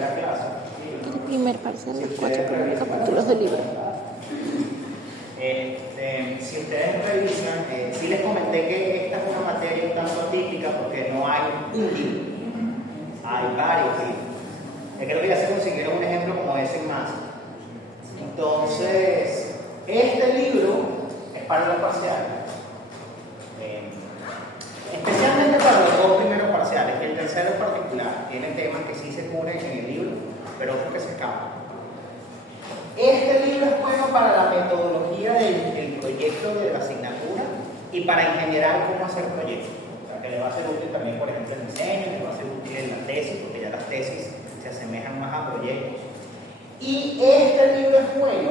primera clase. El primer parcial de Si 4 ustedes primeros revisan, capítulos del libro. Si ustedes revisan, sí les comenté que esta es una materia un tanto atípica porque no hay un libro, hay varios libros. Es que lo que ya se consiguieron un ejemplo como ese en más. Entonces, este libro es para los parciales, especialmente para los dos primeros parciales. El tercero en particular tiene temas que sí se cubren en el libro, pero otros que se escapan. Este libro es bueno para la metodología del proyecto de la asignatura y para en general cómo hacer proyectos. O sea, que le va a ser útil también, por ejemplo, el diseño, le va a ser útil en la tesis, porque ya las tesis se asemejan más a proyectos. Y este libro es bueno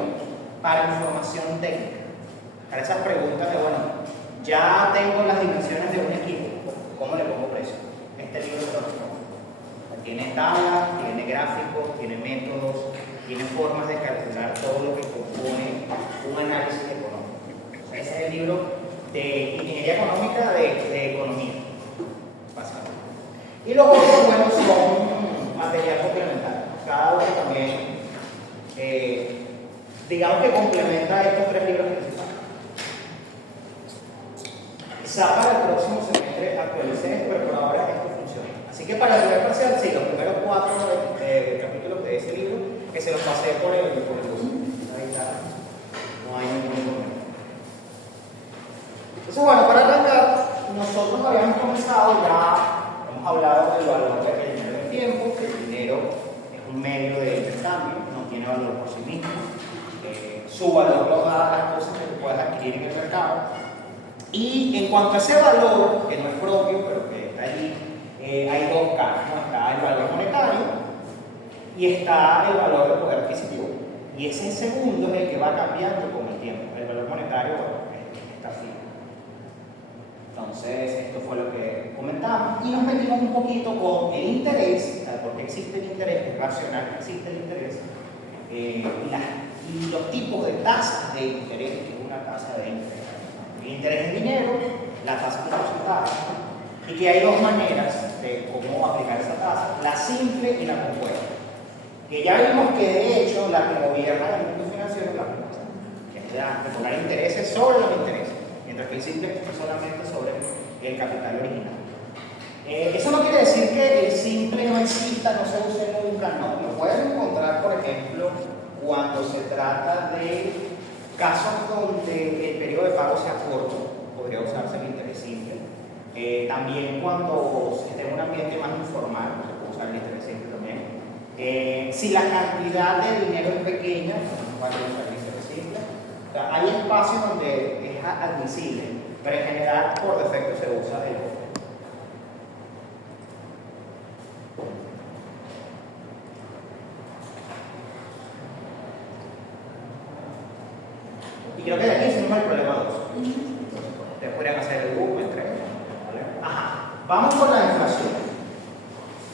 para información técnica, para esas preguntas de, bueno, ya tengo las dimensiones de un equipo, ¿cómo le pongo precio? Este libro te lo responde. Tiene tablas, tiene gráficos, tiene métodos, tiene formas de calcular todo lo que compone un análisis económico. O sea, ese es el libro de ingeniería económica de economía. Pasado. Y los otros, bueno, son material complementario. Cada uno también, digamos que complementa estos tres libros principales. Quizá para el próximo semestre actualicé esto, pero por ahora esto funciona. Así que para el primer parcial, sí, los primeros 4 capítulos de ese libro, que se los pasé por el curso. Ahí está. No hay ningún inconveniente. Entonces, bueno, para arrancar, nosotros habíamos comenzado, ya hemos hablado del valor del dinero en tiempo, que el dinero es un medio de intercambio, no tiene valor por sí mismo. Su valor lo da las cosas que tú puedes adquirir en el mercado. Y en cuanto a ese valor, que no es propio, pero que está allí, hay dos caras, ¿no? Está el valor monetario y está el valor del poder adquisitivo. Y ese segundo es el que va cambiando con el tiempo. El valor monetario, bueno, está fijo. Entonces, esto fue lo que comentamos. Y nos metimos un poquito con el interés, porque existe el interés, es racional que existe el interés, y los tipos de tasas de interés, que es una tasa de interés. El interés es dinero, la tasa es un porcentaje, y que hay dos maneras de cómo aplicar esa tasa, la simple y la compuesta. Que ya vimos que de hecho la que gobierna el mundo financiero es la compuesta, que es la de cobrar intereses sobre los intereses, mientras que el simple es solamente sobre el capital original. Eso no quiere decir que el simple no exista, no se use nunca, no. Lo pueden encontrar, por ejemplo, cuando se trata de casos donde el periodo de pago sea corto, podría usarse el interés simple. También cuando se esté en un ambiente más informal, se puede usar el interés simple también. Si la cantidad de dinero es pequeña, no vale usar el interés simple. O sea, hay espacios donde es admisible, pero en general por defecto se usa el otro. Y creo que de aquí hicimos el problema 2. Ustedes podrían hacer el 1, el 3. ¿Vale? Ajá. Vamos con la inflación.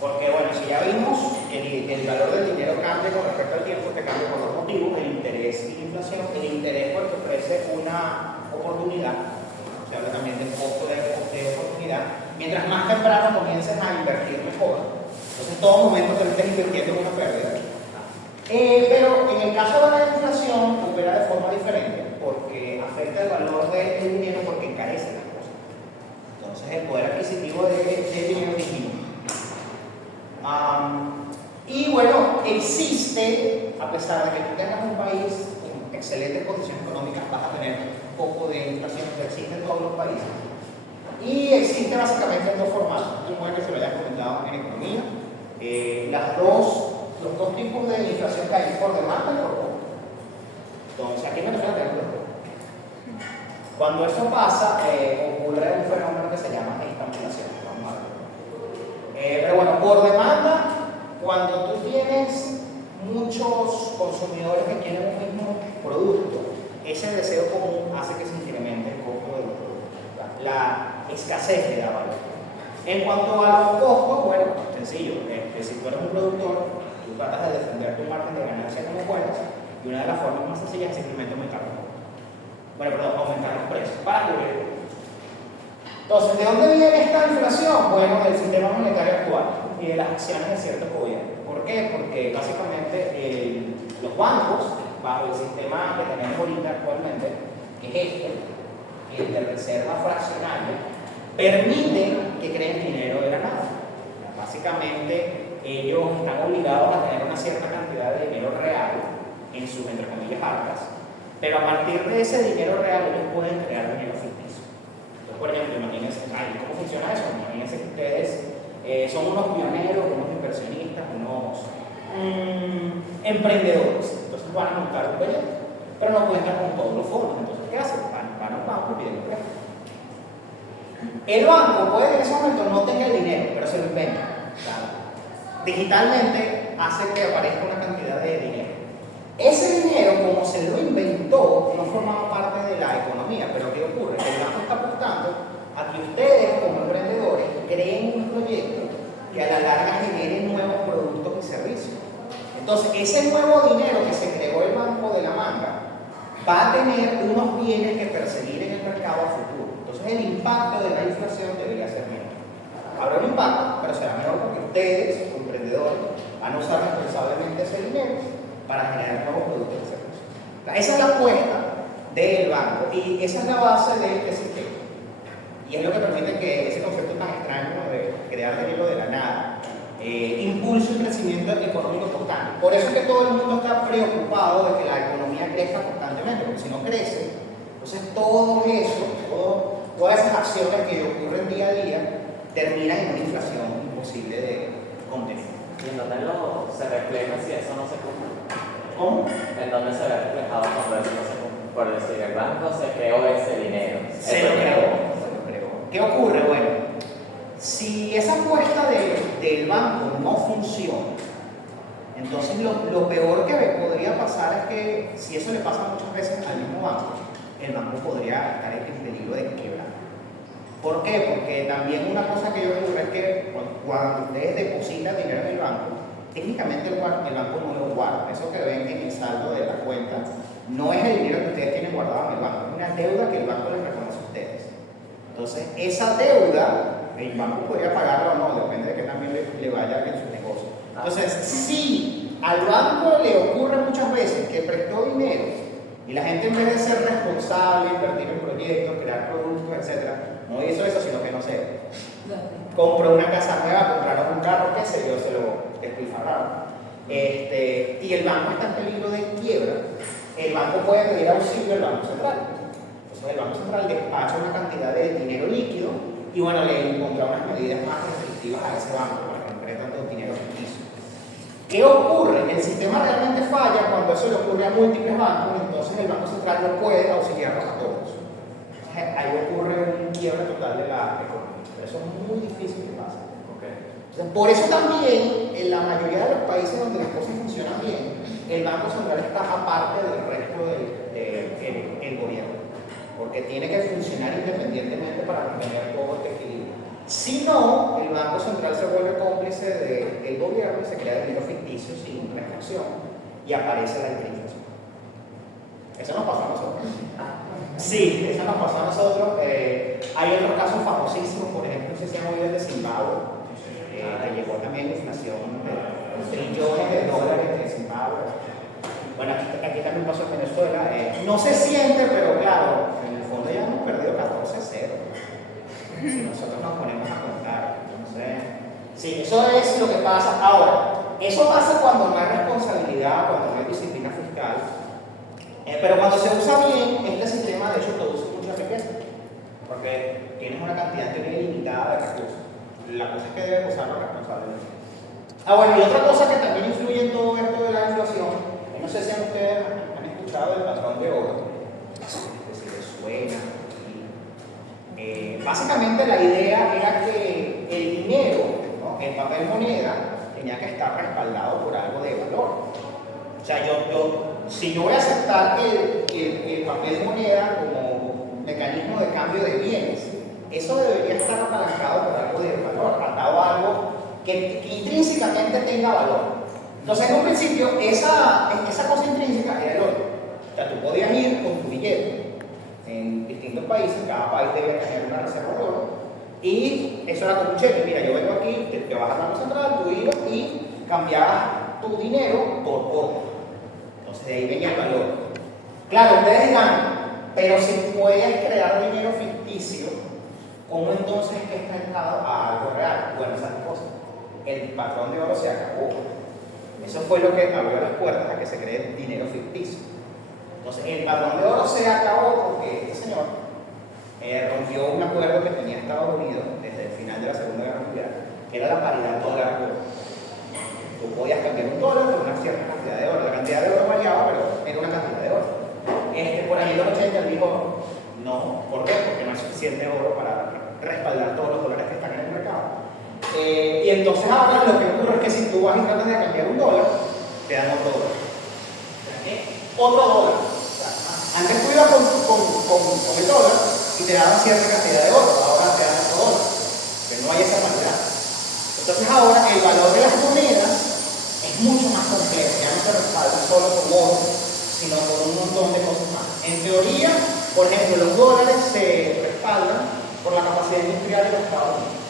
Porque, bueno, si ya vimos el valor del dinero cambia con respecto al tiempo, que cambia por dos motivos: el interés y la inflación. El interés porque ofrece una oportunidad, se habla también del costo de oportunidad. Mientras más temprano comiences a invertir, mejor. Entonces, en todo momento te estés invirtiendo en una pérdida. Pero en el caso de la inflación opera de forma diferente porque afecta el valor del dinero porque encarece las cosas. Entonces el poder adquisitivo del dinero disminuye. Y bueno, existe, a pesar de que tú tengas un país en excelentes condiciones económicas, vas a tener un poco de inflación, que existe en todos los países. Y existe básicamente en dos formatos. Es bueno que se lo haya comentado en economía. Los dos tipos de inflación que hay, por demanda y por costo. Entonces, aquí me refiero a tener los dos. Cuando eso pasa, ocurre un fenómeno que se llama estanflación. Pero bueno, por demanda, cuando tú tienes muchos consumidores que quieren un mismo producto, ese deseo común hace que se incremente el costo de los productos. La escasez le da valor. En cuanto a los costos, bueno, sencillo. Si tú eres un productor, tú tratas de defender tu margen de ganancia como puedas, y una de las formas más sencillas es simplemente aumentar los costos. Aumentar los precios para cubrir. Entonces, ¿de dónde viene esta inflación? Bueno, del sistema monetario actual. y de las acciones de ciertos gobiernos. ¿Por qué? Porque básicamente los bancos, bajo el sistema que tenemos ahorita actualmente, que es el de reserva fraccionaria, permiten que creen dinero de la nada. Básicamente, ellos están obligados a tener una cierta cantidad de dinero real en sus, entre comillas, arcas, pero a partir de ese dinero real ellos pueden crear dinero ficticio. Entonces, por ejemplo, imagínense, ¿cómo funciona eso? Imagínense que ustedes son unos pioneros, unos inversionistas, unos emprendedores. Entonces van a montar un proyecto, pero no cuentan con todos los fondos. Entonces, ¿qué hacen? Van a un banco y piden un préstamo. El banco puede que en ese momento no tenga el dinero, pero se lo inventa. Digitalmente hace que aparezca una cantidad de dinero. Ese dinero, como se lo inventó, no formaba parte de la economía. Pero ¿qué ocurre? El banco está apostando a que ustedes, como emprendedores, creen un proyecto que a la larga genere nuevos productos y servicios. Entonces, ese nuevo dinero que se creó el banco de la manga va a tener unos bienes que perseguir en el mercado a futuro. Entonces, el impacto de la inflación debería ser menor. Habrá un impacto, pero será menor porque ustedes, como emprendedores, van a usar responsablemente ese dinero para generar nuevos productos y servicios. Esa es la apuesta del banco y esa es la base de este sistema. Y es lo que permite que ese concepto tan extraño de crear dinero de la nada impulse un crecimiento económico constante. Por eso es que todo el mundo está preocupado de que la economía crezca constantemente, porque si no crece, entonces todo eso, todas esas acciones que ocurren día a día, terminan en una inflación imposible de contener. ¿Y en dónde se refleja si eso no se cumple? ¿Cómo? ¿En dónde se ve reflejado cuando eso no se cumple? Por decir, el banco se creó ese dinero. Se lo creó. ¿Qué ocurre? Bueno, si esa apuesta del banco no funciona, entonces lo peor que podría pasar es que si eso le pasa muchas veces al mismo banco, el banco podría estar en peligro de quebrar. ¿Por qué? Porque también una cosa que ocurre es que cuando ustedes depositan dinero en el banco, técnicamente el banco no lo guarda. Eso que ven en el saldo de la cuenta no es el dinero que ustedes tienen guardado en el banco, es una deuda que el banco les reconoce a ustedes. Entonces, esa deuda, el banco podría pagarla o no, depende de que también le vaya en su negocio. Entonces, si al banco le ocurre muchas veces que prestó dinero y la gente en vez de ser responsable, invertir en proyectos, crear productos, etc., no hizo eso, sino que no sé, compró una casa nueva, compraron un carro, qué sé yo, se lo despilfarraron. Y el banco está en peligro de quiebra, el banco puede pedir auxilio al Banco Central. Entonces el Banco Central despacha una cantidad de dinero líquido y bueno, le impondrá unas medidas más restrictivas a ese banco para que no cree tanto dinero ficticio. ¿Qué ocurre? El sistema realmente falla cuando eso le ocurre a múltiples bancos, entonces el Banco Central no puede auxiliarlos a todos. Ahí ocurre un quiebre total de la economía. Pero eso es muy difícil que pase. Entonces, por eso también, en la mayoría de los países donde las cosas funcionan bien, el Banco Central está aparte del resto del gobierno. Porque tiene que funcionar independientemente para mantener todo este equilibrio. Si no, el Banco Central se vuelve cómplice del gobierno y se crea dinero ficticio sin restricción y aparece la hiperinflación. Eso nos pasó a nosotros. Sí, eso nos pasó a nosotros. Hay otros casos famosísimos, por ejemplo, no sé si han oído el de Zimbabue, que llegó también la inflación de trillones de dólares de Zimbabue. Bueno, aquí también pasó en Venezuela. No se siente, pero claro, en el fondo ya hemos perdido 14-0. Si nosotros nos ponemos a contar. Entonces, sí, eso es lo que pasa. Ahora, eso pasa cuando no hay responsabilidad, cuando no hay disciplina fiscal. Pero cuando se usa bien, este sistema de hecho produce mucha riqueza, porque tienes una cantidad ilimitada de recursos. La cosa es que debes usarlo responsablemente. Bueno, y otra cosa que también influye en todo esto de la inflación, no sé si ustedes han escuchado el patrón de oro, si les suena. Básicamente la idea era que el dinero, ¿no?, el papel moneda, tenía que estar respaldado por algo de valor. O sea, si yo voy a aceptar el papel moneda como mecanismo de cambio de bienes, eso debería estar apalancado por algo de valor, atado a algo que intrínsecamente tenga valor. Entonces, en un principio, esa cosa intrínseca era el oro. O sea, tú podías ir con tu billete en distintos países, cada país debe tener una reserva de oro, Y eso era como un cheque. Mira, yo vengo aquí, te vas al Banco Central, tú ibas y cambiabas tu dinero por oro. Entonces de ahí venía el valor. Claro, ustedes dirán, pero si puedes crear dinero ficticio, ¿cómo entonces es que está atado a algo real? Bueno, esas cosas. El patrón de oro se acabó. Eso fue lo que abrió las puertas a que se cree dinero ficticio. Entonces, el patrón de oro se acabó porque este señor rompió un acuerdo que tenía Estados Unidos desde el final de la Segunda Guerra Mundial, que era la paridad dólar-oro. Tú podías cambiar un dólar por una cierta cantidad de oro. La cantidad de oro variaba, pero era una cantidad de oro. Por ahí los 80 él dijo, no, ¿por qué? Porque no hay suficiente oro para respaldar todos los dólares que están en el mercado. Y entonces ahora lo que ocurre es que si tú vas y tratas de cambiar un dólar, te dan otro dólar. Otro dólar. Antes tú ibas con el dólar y te daban cierta cantidad de oro, ahora te dan otro dólar. Pero no hay esa paridad. Entonces ahora el valor de las monedas es mucho más complejo. Ya no se respalda solo con oro, sino con un montón de cosas más. En teoría, por ejemplo, los dólares se respaldan por la capacidad industrial de los Estados Unidos.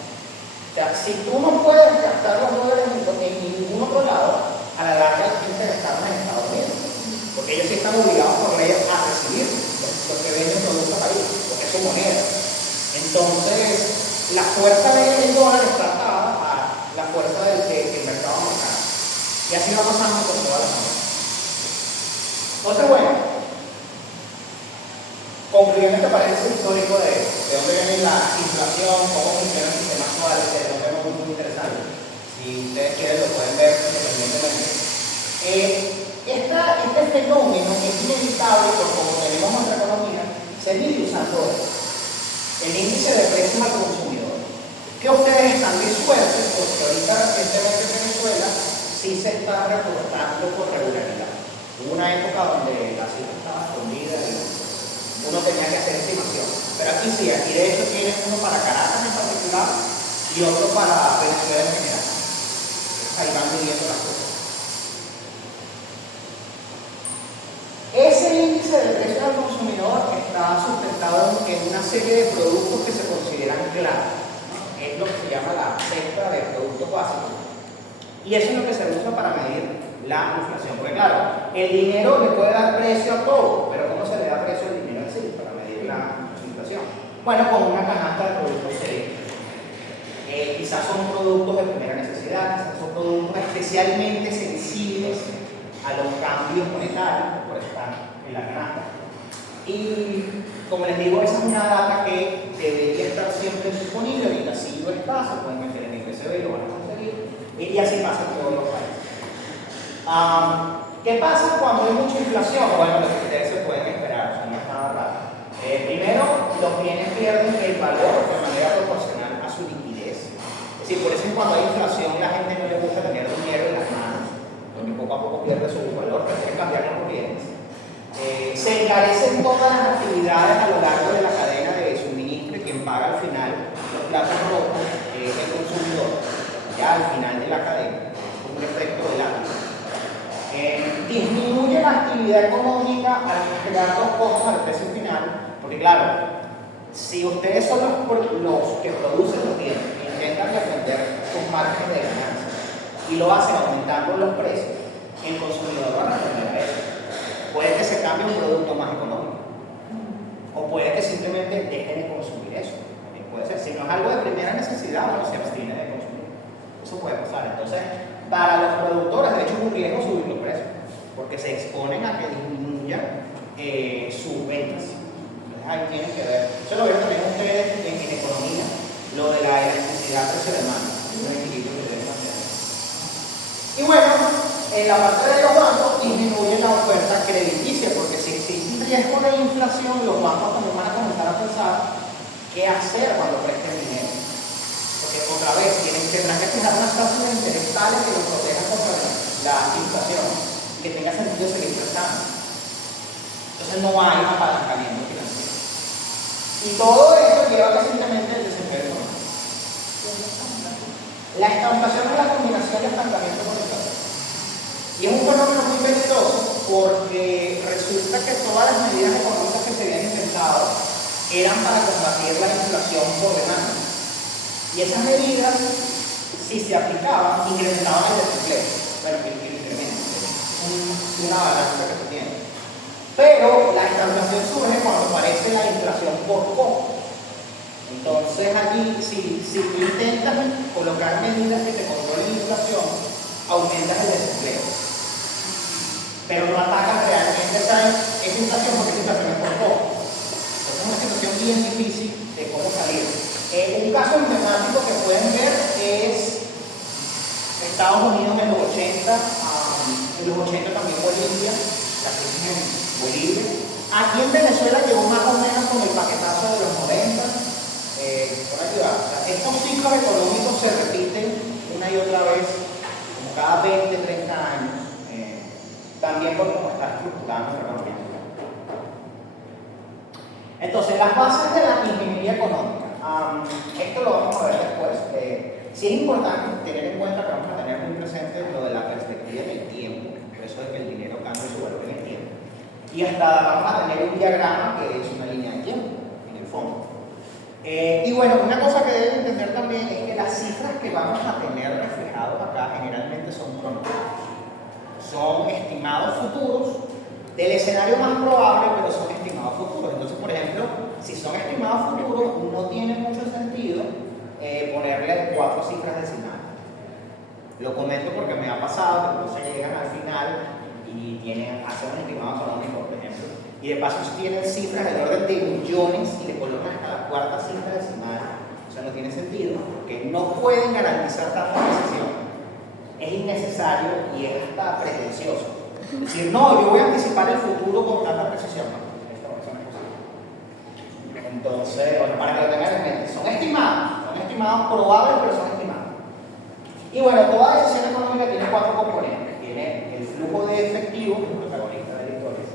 O sea, si tú no puedes gastar los dólares en ningún otro lado, a la larga tienes que gastarlos en Estados Unidos. Porque ellos sí están obligados por ley a recibir lo que venden productos ahí, porque es su moneda. Entonces, la fuerza del dólar está atada a la fuerza del mercado americano. Y así va pasando con todas las monedas. Entonces, bueno, concluyendo este paréntesis histórico de dónde viene la inflación, cómo funciona el sistema actual, que es un tema muy interesante. Si ustedes quieren lo pueden ver independientemente. Este fenómeno es inevitable porque como tenemos nuestra economía, seguir usando el índice de precios al consumidor. Que ustedes están dispuestos, porque ahorita recientemente en Venezuela sí se está reportando por regularidad. Hubo una época donde la cifra estaba escondida y uno tenía que hacer estimación. Pero aquí sí, aquí de hecho tienen uno para Caracas en particular y otro para Venezuela en general. Ahí van midiendo las cosas. Ese índice de precios al consumidor está sustentado en una serie de productos que se consideran claves, ¿no? Es lo que se llama la cesta de productos básicos. Y eso es lo que se usa para medir la inflación. Porque claro, el dinero le puede dar precio a todo, pero ¿cómo se le da precio al dinero en sí para medir la inflación? Bueno, con una canasta de productos serios. Quizás son productos de primera necesidad, quizás son productos especialmente sensibles a los cambios monetarios, por estar en la canasta. Y como les digo, esa es una data que debería estar siempre disponible, y así lo está, se pueden meter en el IPCB y lo van a conseguir, y así pasa en todos los países. ¿Qué pasa cuando hay mucha inflación? Bueno, lo que ustedes se pueden esperar, o sea, no es nada raro. Primero, los bienes pierden el valor de manera proporcional a su liquidez. Es decir, por eso es cuando hay inflación la gente no le gusta tener dinero en las manos, porque poco a poco pierde su valor, prefieren cambiarlo por bienes. Se encarecen todas las actividades a lo largo de la cadena de suministro y quien paga al final los platos rojos es el consumidor, ya al final de la cadena, es un efecto del ámbito. Disminuye la actividad económica al crear los costos al precio final, porque claro, si ustedes son los que producen los bienes e intentan defender sus márgenes de ganancia y lo hacen aumentando los precios, el consumidor va a responder a eso. Puede que se cambie un producto más económico, o puede que simplemente dejen de consumir eso. También puede ser, si no es algo de primera necesidad, bueno, se abstiene de consumir. Eso puede pasar. Entonces, para los productores, de hecho, es un riesgo subir los precios, porque se exponen a que disminuyan sus ventas. Entonces, ahí tienen que ver. Eso lo vieron también ustedes en economía, lo de la electricidad precio-demanda. Es un equilibrio que deben mantener. Y bueno, en la parte de los bancos disminuye la oferta crediticia, porque si existe un riesgo de inflación, los bancos también van a comenzar a pensar qué hacer cuando presten dinero. Porque otra vez tendrán que fijar unas tasas de interés tales que los protejan contra la inflación, que tenga sentido seguir prestando. Entonces no hay un apalancamiento financiero. Y todo esto lleva a que simplemente el desempleo económico. La estanflación es la combinación de estancamiento con inflación. Y es un fenómeno muy peligroso porque resulta que todas las medidas económicas que se habían intentado eran para combatir la inflación por demanda. Y esas medidas, si se aplicaban, incrementaban el desempleo. Bueno, incrementa, una balanza que se tiene. Pero la estanflación surge cuando aparece la inflación por costo. Entonces allí, si tú intentas colocar medidas que te controlen la inflación, aumentas el desempleo. Pero no atacas realmente esa inflación porque esa inflación es por costo. Entonces es una situación bien difícil de cómo salir. Un caso emblemático que pueden ver es Estados Unidos en los 80, también Bolivia, la crisis en Bolivia. Aquí en Venezuela llegó más o menos con el paquetazo de los 90. Por aquí va. O sea, estos ciclos económicos se repiten una y otra vez, como cada 20, 30 años, también por cómo está estructurada nuestra economía. Entonces, las bases de la ingeniería económica. Esto lo vamos a ver después. Sí es importante tener en cuenta que vamos a tener muy presente lo de la perspectiva del tiempo, por eso de que el dinero cambia su valor en el tiempo. Y hasta vamos a tener un diagrama que es una línea de tiempo, en el fondo. Y bueno, una cosa que deben entender también es que las cifras que vamos a tener reflejados acá generalmente son pronósticos. Son estimados futuros del escenario más probable, pero son estimados futuros. Entonces, por ejemplo, si son estimados futuros, no tiene mucho sentido ponerle 4 cifras decimales. Lo comento porque me ha pasado que entonces llegan al final y hacen un estimado económico, por ejemplo, y de paso tienen cifras del orden de millones y le colocan hasta la 4ª cifra decimal. O sea, no tiene sentido porque no pueden garantizar tanta precisión. Es innecesario y es hasta pretencioso. Es decir, no, yo voy a anticipar el futuro con tanta precisión. No, eso no es posible. Entonces, bueno, para que lo tengan en mente, son estimados probables, pero son estimados. Y bueno, toda decisión económica tiene 4 componentes. Tiene el flujo de efectivo, que es el protagonista de la historia.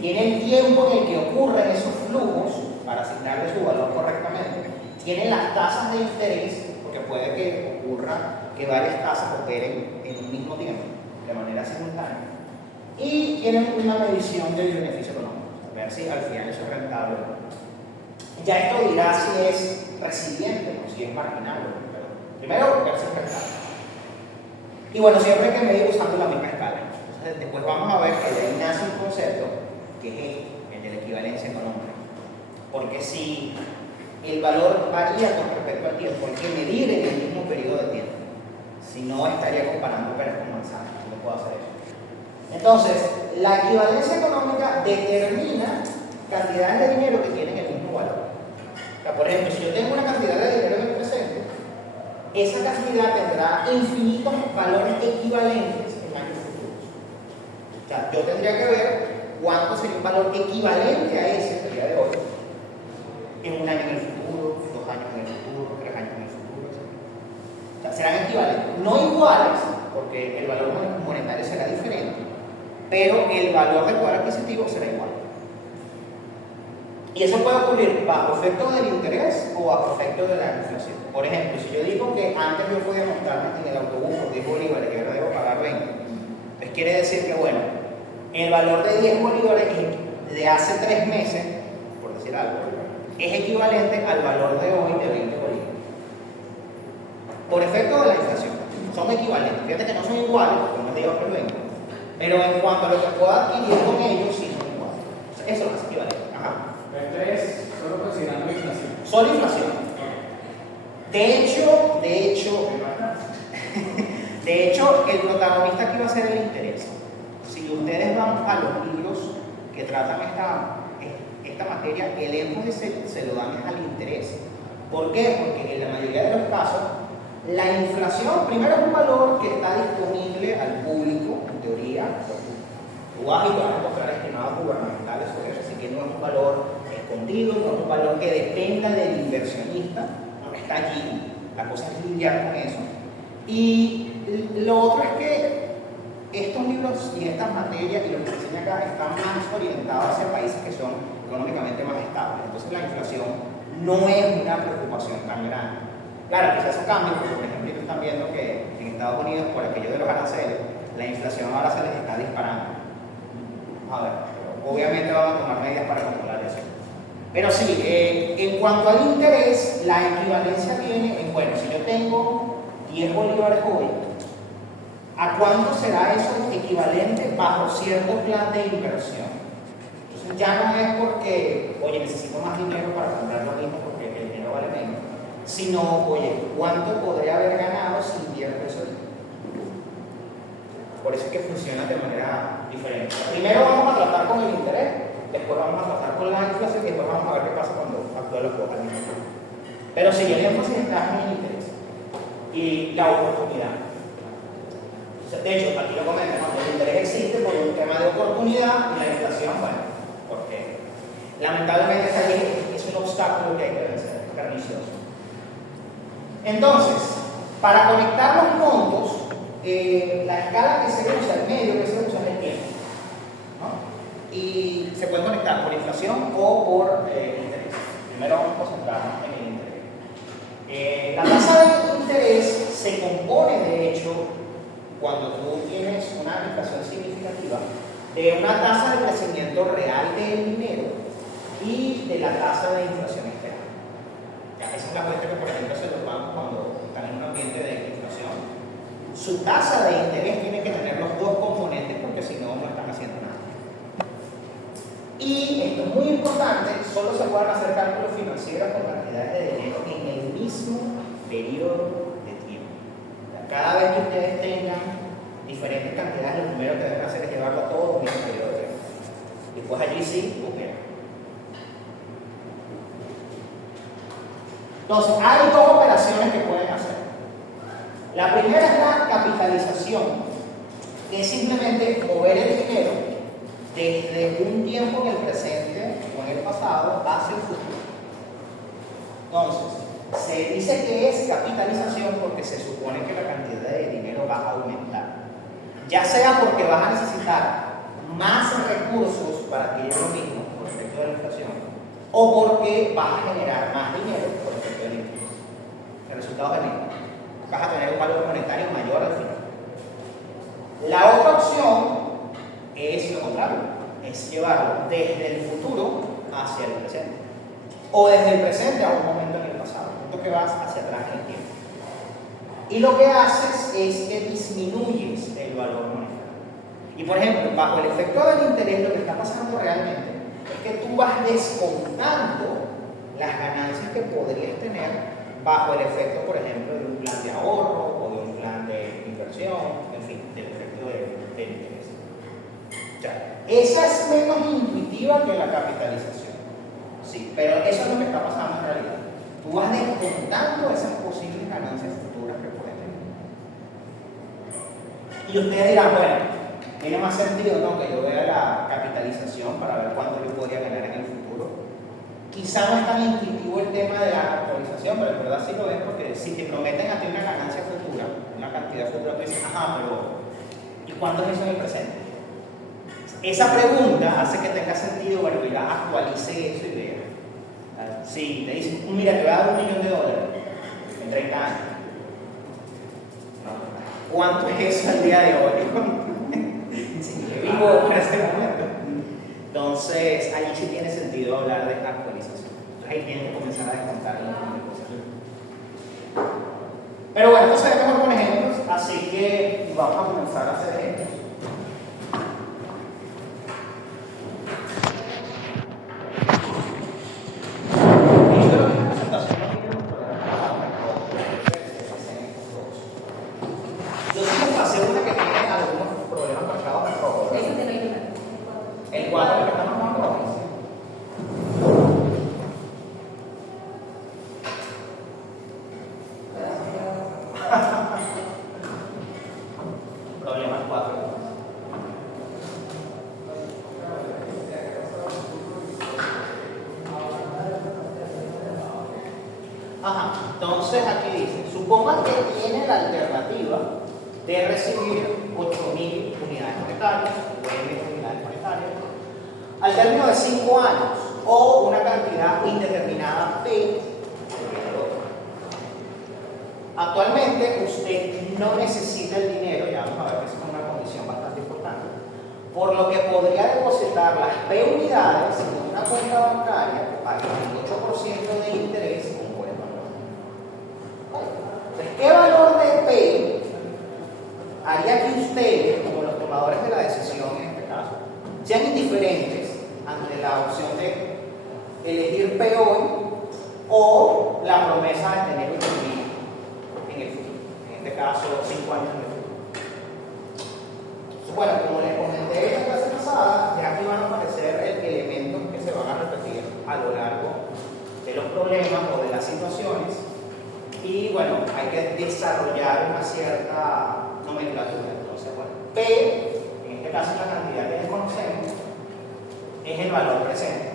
Tiene el tiempo en el que ocurren esos flujos para asignarle su valor correctamente. Tiene las tasas de interés, porque puede que ocurra que varias tasas operen en un mismo tiempo, de manera simultánea. Y tienen una medición del beneficio económico, a ver si al final eso es rentable o no. Ya esto dirá si es resiliente o si es marginal. Pero primero, ver si es rentable. Y bueno, siempre hay que medir usando la misma escala. Entonces, después vamos a ver que de ahí nace un concepto que es el de la equivalencia económica. Porque si el valor varía con respecto al tiempo, hay que medir en el mismo periodo de tiempo. Si no, estaría comparando peras con manzanas. No puedo hacer eso. Entonces, la equivalencia económica determina cantidades de dinero que tienen el mismo valor. O sea, por ejemplo, si yo tengo una cantidad de dinero en el presente, esa cantidad tendrá infinitos valores equivalentes en años futuros. O sea, yo tendría que ver cuánto sería un valor equivalente a ese día de hoy en un año en el futuro, 2 años en el futuro, 3 años en el futuro, etc. O sea, serán equivalentes. No iguales, porque el valor monetario será diferente, pero el valor de poder adquisitivo será igual. Y eso puede ocurrir bajo efecto del interés o bajo efecto de la inflación. Por ejemplo, si yo digo que antes yo podía montarme en el autobús por 10 bolívares y ahora debo pagar 20, pues quiere decir que, bueno, el valor de 10 bolívares de hace 3 meses, por decir algo, es equivalente al valor de hoy de 20 bolívares. Por efecto de la inflación. Son equivalentes. Fíjate que no son iguales, porque no es de hoy por 20. Pero en cuanto a lo que pueda adquirir con ellos, sí son iguales. O sea, eso es equivalente. Ajá. Esto es solo considerando la inflación. Solo inflación. De hecho, el protagonista aquí va a ser el interés. Si ustedes van a los libros que tratan esta materia, el énfasis se lo dan al interés. ¿Por qué? Porque en la mayoría de los casos, la inflación, primero, es un valor que está disponible al público, en teoría. Tú vas y vas a encontrar estimados gubernamentales sobre eso, así que no es un valor escondido, no es un valor que dependa del inversionista, no está allí. La cosa es lidiar con eso. Y lo otro es que estos libros y estas materias y lo que se enseña acá están más orientados hacia países que son económicamente más estables. Entonces la inflación no es una preocupación tan grande. Claro, quizás eso cambie, porque por ejemplo están viendo que en Estados Unidos, por aquello de los aranceles, la inflación ahora se les está disparando. A ver, obviamente van a tomar medidas para controlar eso. Pero sí, en cuanto al interés, la equivalencia viene en, bueno, si yo tengo 10 bolívares hoy, ¿a cuánto será eso equivalente bajo cierto plan de inversión? Entonces ya no es porque, oye, necesito más dinero para comprar lo mismo porque el dinero vale menos, sino, oye, ¿cuánto podría haber ganado si invierto eso? Por eso es que funciona de manera diferente. Primero vamos a tratar con el interés, después vamos a tratar con la inflación y después vamos a ver qué pasa cuando actúa los cuotas. Pero sí, el énfasis está en el interés y la oportunidad. De hecho, aquí lo comentan, ¿no? El interés existe por un tema de oportunidad y la inflación, bueno, porque lamentablemente es un obstáculo que hay que vencer, es pernicioso. Entonces, para conectar los montos, la escala que se usa, el medio que se usa es el tiempo, ¿no? Y se puede conectar por inflación o por interés. Primero vamos a concentrarnos en el interés. La tasa de interés se compone, de hecho, cuando tú tienes una inflación significativa, de una tasa de crecimiento real del dinero y de la tasa de inflación externa. Ya, esa es la cuenta que, por ejemplo, se los bancos cuando están en un ambiente de inflación. Su tasa de interés tiene que tener los dos componentes porque si no, no están haciendo nada. Y esto es muy importante, solo se pueden hacer cálculos financieros con cantidades de dinero en el mismo periodo de tiempo. Cada vez que ustedes tengan diferentes cantidades, lo primero que deben hacer es llevarlo a todo en el mismo periodo de tiempo. Después allí sí, ok. Entonces, hay dos operaciones que pueden hacer. La primera es la capitalización, que es simplemente mover el dinero desde un tiempo en el presente o en el pasado hacia el futuro. Entonces, se dice que es capitalización porque se supone que la cantidad de dinero va a aumentar. Ya sea porque vas a necesitar más recursos para adquirir lo mismo por efecto de la inflación, o porque vas a generar más dinero por efecto de la inflación. El resultado es el mismo. Vas a tener un valor monetario mayor al final. La otra opción es lo contrario, es llevarlo desde el futuro hacia el presente, o desde el presente a un momento en el pasado, un punto que vas hacia atrás en el tiempo. Y lo que haces es que disminuyes el valor monetario. Y por ejemplo, bajo el efecto del interés, lo que está pasando realmente es que tú vas descontando las ganancias que podrías tener bajo el efecto, por ejemplo, de un plan de ahorro o de un plan de inversión, en fin, del efecto del interés. O sea, esa es menos intuitiva que la capitalización. Sí, pero eso es lo que está pasando en realidad. Tú vas descontando esas posibles ganancias futuras que puedes tener. Y ustedes dirán, bueno, tiene más sentido, ¿no?, que yo vea la capitalización para ver cuánto yo podría ganar en el futuro. Quizá no es tan intuitivo el tema de la actualización, pero en verdad sí lo es, porque si te prometen a ti una ganancia futura, una cantidad futura, tú dices, ajá, pero ¿y cuánto es eso en el presente? Esa pregunta hace que tenga sentido, bueno, mira, actualice eso y vea. Si te dicen, mira, te voy a dar $1 millón en 30 años. ¿Cuánto es eso al día de hoy? Sí, vivo para ese momento. Entonces, allí sí tiene sentido hablar de actualización. Entonces, ahí tienen que comenzar a descontar un montón de cosas. Pero bueno, esto se ve mejor con ejemplos, así que vamos a comenzar a hacer ejemplos. Entonces aquí dice, suponga que tiene la alternativa de recibir 8.000 unidades monetarias o 9.000 unidades monetarias al término de 5 años o una cantidad indeterminada P. Actualmente usted no necesita el dinero, ya vamos a ver que esa es una condición bastante importante, por lo que podría depositar las P unidades en una una cuenta bancaria pague el 8% de interés con un buen valor. Entonces, ¿qué valor de P haría que ustedes, como los tomadores de la decisión en este caso, sean indiferentes ante la opción de elegir P hoy o la promesa de tener un vivir en el futuro? En este caso, 5 años en el futuro. Bueno, como les comenté en la clase pasada, ya aquí van a aparecer elementos que se van a repetir a lo largo de los problemas o de las situaciones, y bueno, hay que desarrollar una cierta nomenclatura. Entonces, bueno, P, en este caso es la cantidad que desconocemos, es el valor presente.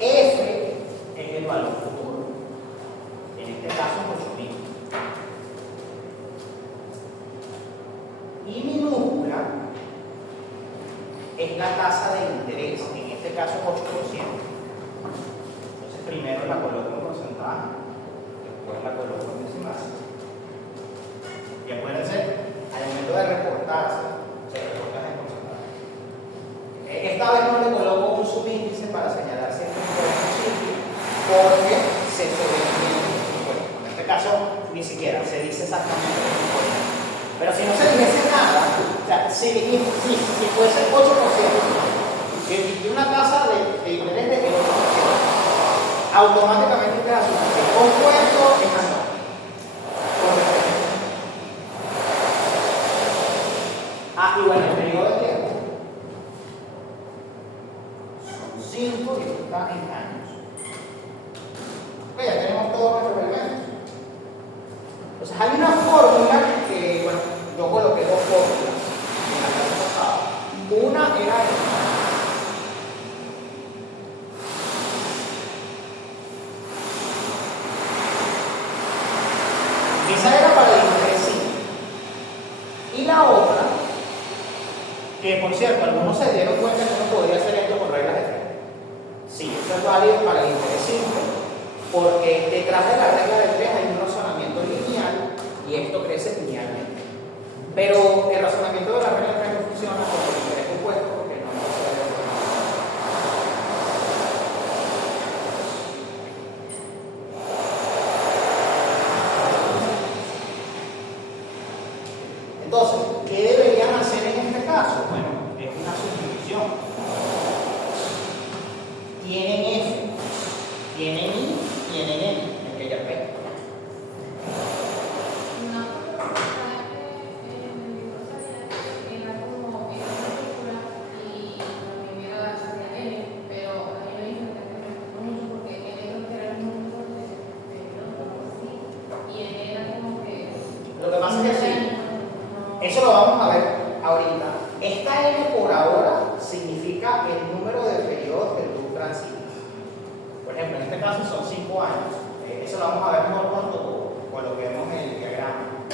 F es el valor futuro, en este caso 8.000. Y minúscula es la tasa de interés, en este caso 8%. Entonces primero la coloco en porcentaje, después la coloco en decimal. Y acuérdense, al momento de reportarse, se reporta en porcentaje. Esta vez no le coloco un subíndice para señalar si es un sitio, porque se sobreentiende. Bueno, en este caso ni siquiera se dice exactamente lo que puede. Pero si no se dijese nada, o sea, si fuese el 8%, si una tasa de interés de 8%, automáticamente queda su compuesto es anual. Y bueno, el periodo de tiempo son 5 y esto está en años. Ok, ya tenemos todos nuestros elementos. Entonces hay una fórmula que, bueno, yo coloqué dos fórmulas en la clase pasada. Una era esta. Esa era para el interés simple. Y la otra, que por cierto, algunos se dieron cuenta que uno podría hacer esto con reglas de tres. Sí, eso es válido para el interés simple, porque detrás de la regla de tres hay un razonamiento lineal y esto crece linealmente. Pero el razonamiento de la regla de tres no funciona con el interés compuesto, porque no se debe hacer. Entonces, ¿qué deberían hacer en este caso? Bueno, es una sustitución. Tienen F, tienen I, tienen N, en aquella P. Lo que pasa es que sí, eso lo vamos a ver ahorita. Esta N por ahora significa el número de periodos que tú transitas. Por ejemplo, en este caso son 5 años. Eso lo vamos a ver mejor cuando coloquemos el diagrama,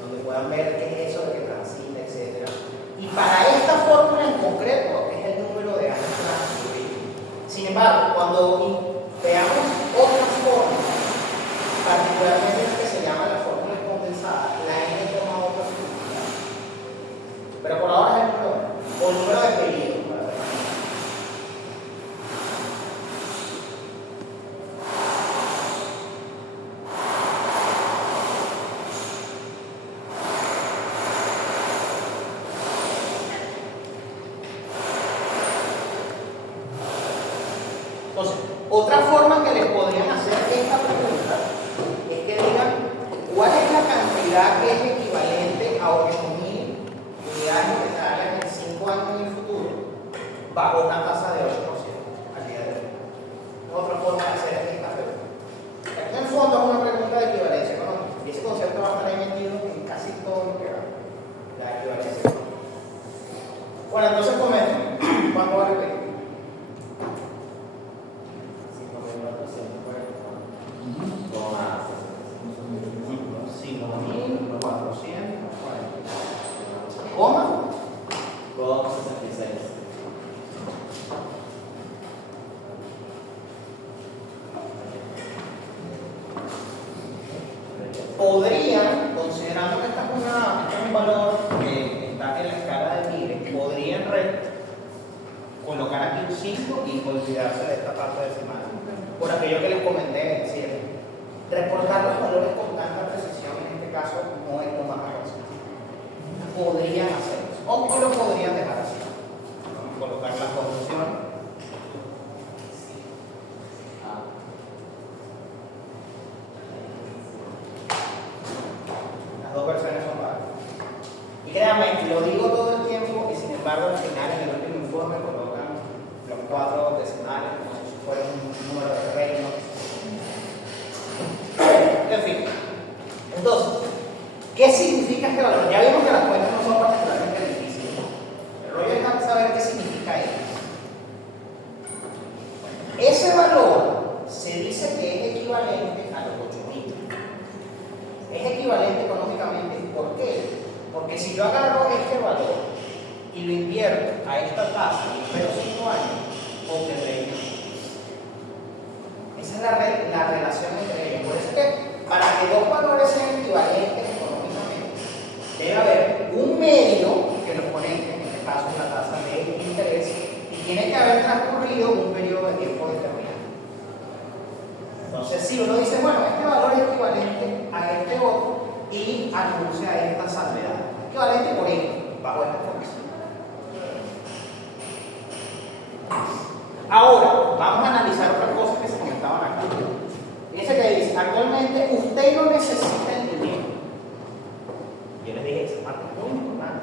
donde puedan ver qué es eso de que transita, etc. Y para esta fórmula en concreto es el número de años transcurridos. Sin embargo, cuando veamos otras fórmulas, particularmente esta que se llama la fórmula condensada, la N toma otra estructura. Pero por ahora es el número, o el número de periodos. Entonces, otra forma que les podrían hacer esta pregunta es que digan cuál es la cantidad que es equivalente a 8.000 unidades monetarias en 5 años en el futuro bajo una tasa de 8% al día de hoy. Otra forma de hacer esta pregunta. Aquí en el fondo es una pregunta de equivalencia económica y ese concepto va a estar ahí metido en casi todo lo que haga la equivalencia económica. Bueno, entonces comenten. ¿Cuánto vale el peso? 5.440. ¿Coma? Con 66. Podrían, considerando que esta es un valor que está en la escala de Mire, podrían colocar aquí un 100% sin olvidarse de esta parte decimal. Por aquello que les comenté, es decir, reportar los valores con tanta precisión en este caso no es lo más avanzado. Podrían hacerlo, o lo podrían dejar así. Vamos a colocar las dos opciones. Las dos versiones son válidas. Y créanme, lo digo todo el tiempo y sin embargo al final en el último informe colocan los 4 decimales como si fuera un número de reino. En fin. Entonces, ¿qué significa este valor? Ya vimos que las cuentas no son particularmente difíciles. El rollo es saber qué significa esto. Ese valor se dice que es equivalente a los 8.000. Es equivalente económicamente. ¿Por qué? Porque si yo agarro este valor y lo invierto a esta tasa y espero 5 años, obtendré menos. Esa es la relación entre ellos. Por eso es que para que dos valores sean equivalentes económicamente, debe haber un medio que los conecte, en este caso la tasa de interés, y tiene que haber transcurrido un periodo de tiempo determinado. Entonces, si uno dice, bueno, este valor es equivalente a este otro, y anuncia esta salvedad. Equivalente por esto, bajo esta condición. Ahora, vamos a analizar otras cosas que se comentaban acá. Fíjense que dice, actualmente usted no necesita el dinero. Yo les dije, esa parte es muy importante.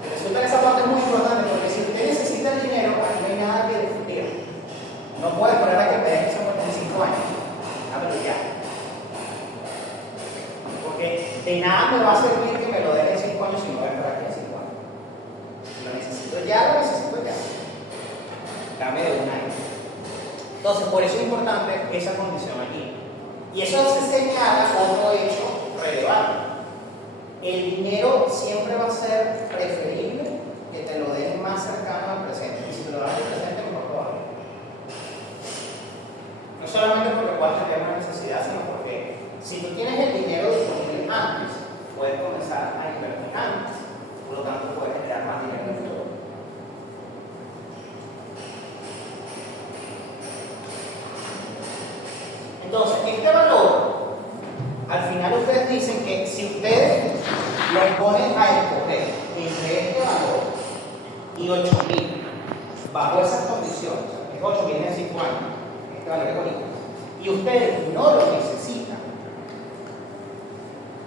Y resulta que esa parte es muy importante porque si usted necesita el dinero, aquí no hay nada que discutir. No puede esperar a que me deje esos 45 años. Dámelo ya. Porque de nada me va a servir que me lo deje en 5 años si no voy a esperar aquí a 5 años. Si lo necesito ya, lo necesito ya. Dame de un año. Entonces, por eso es importante esa condición aquí. Y eso se señala otro hecho relevante. El dinero siempre va a ser preferible que te lo den más cercano al presente. Y si te lo das al presente, mejor todavía. No solamente porque puedas tener una necesidad, sino porque si tú tienes el dinero disponible antes, puedes comenzar a invertir antes. Por lo tanto, puedes generar más dinero en el futuro. Entonces, este valor, al final ustedes dicen que si ustedes lo ponen a escoger entre este valor y 8.000, bajo esas condiciones, es 8.000 en 5 años, este valor es bonito, y ustedes no lo necesitan,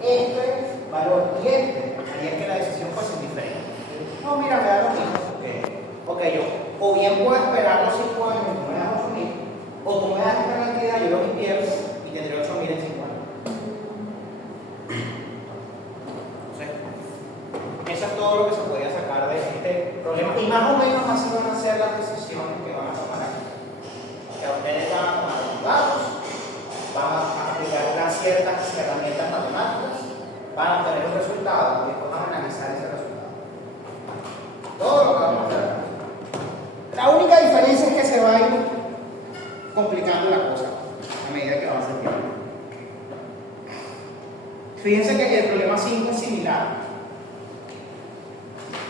este valor y este haría que la decisión fuese diferente. No, mira, me da lo mismo, porque yo o bien puedo esperar los 5 años y tú me das 8.000, o tú me das esta cantidad, yo lo invierto y tendré 8.000 en 5 años. Eso es todo lo que se podría sacar de este problema. Y más o menos así van a ser las decisiones que van a tomar aquí. Que ustedes van a tomar los datos, van a aplicar unas ciertas herramientas matemáticas, van a obtener un resultado y después van a analizar ese resultado. Todo lo que vamos a hacer. La única diferencia es que se va a ir complicando la cosa a medida que avanza el tiempo. Fíjense que el problema 5 es similar.